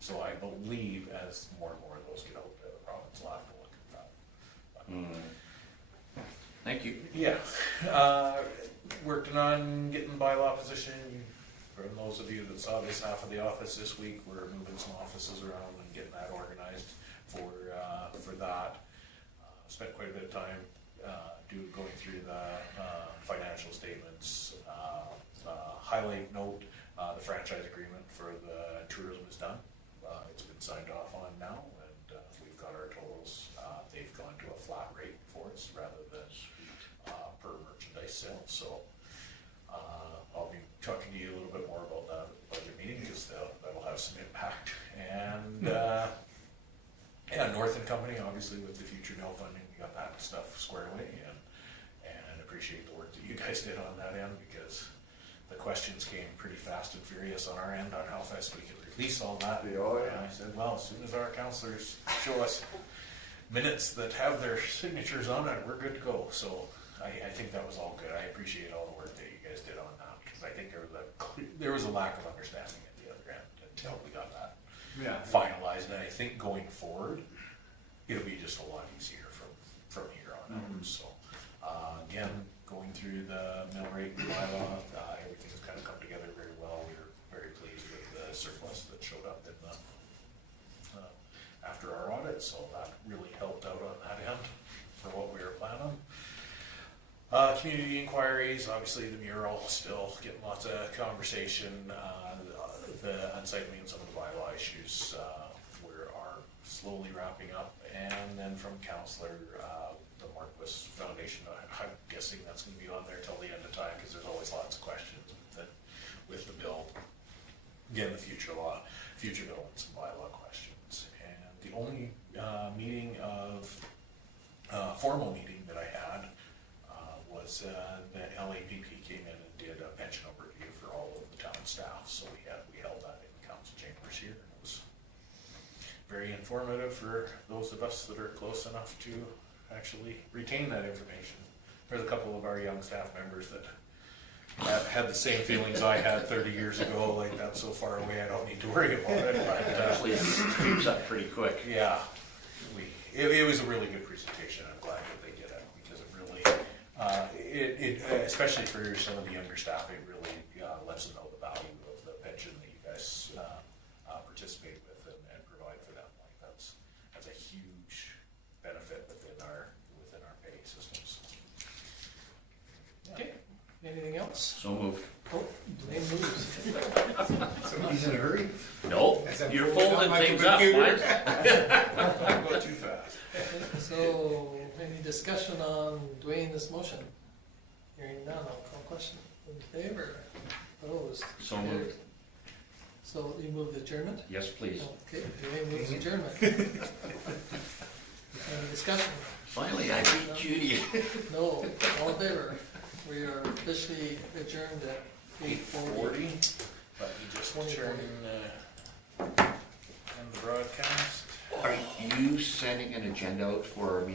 So I believe as more and more of those get out there, the province will have to look at that. Thank you. Yeah. Working on getting the bylaw position. For those of you that saw this half of the office this week, we're moving some offices around and getting that organized for that. Spent quite a bit of time going through the financial statements. Highlight note, the franchise agreement for the tourism is done. It's been signed off on now, and we've got our totals. They've gone to a flat rate for us rather than per merchandise sale. So I'll be talking to you a little bit more about that at the budget meeting, because that'll have some impact. And North and Company, obviously with the future no funding, we got that stuff squared away, and appreciate the work that you guys did on that end, because the questions came pretty fast and furious on our end on how fast we could release all that. And I said, well, as soon as our counselors show us minutes that have their signatures on it, we're good to go. So I think that was all good. I appreciate all the work that you guys did on that. there was a lack of understanding at the other end until we got that Yeah. finalized, and I think going forward, it'll be just a lot easier from here on out, so. Again, going through the mill rate bylaw, everything's kind of come together very well, we were very pleased with the surplus that showed up in the, after our audit, so that really helped out on that end for what we were planning. Community inquiries, obviously the mural, still getting lots of conversation, the unsightly and some of the bylaw issues, are slowly wrapping up, and then from Counselor, the Marquis Foundation, I'm guessing that's gonna be on there till the end of time, because there's always lots of questions with the bill. Again, the future law, future bill and some bylaw questions, and the only, formal meeting that I had, was the LAPP came in and did a pension overview for all of the town staff, so we held that in the council chambers here, and it was very informative for those of us that are close enough to actually retain that information. There's a couple of our young staff members that had the same feelings I had 30 years ago, like that's so far away I don't need to worry about it, but Actually, it creeps up pretty quick. yeah, it was a really good presentation. I'm glad that they did it, because it really, especially for some of the younger staff, it really lets them know the value of the pension that you guys participate with and provide for them. Like that's a huge benefit within our pay systems. Okay, anything else? So moved. Oh, Dwayne moves. Somebody's in a hurry? No, As I'm you're pulling folding out my things up, computer. Mike. Don't go too fast. So, any discussion on Dwayne's motion? Hearing none, I'll call question. In favor? Opposed? So moved. Carried. So you move the adjournment? Yes, please. Okay, Dwayne moves adjournment. Any discussion? Finally, I beat Judy. No, all in favor? We are officially adjourned at 8:40. 8:40, but you just 20:40. turn the broadcast. Are you sending an agenda out for our meeting?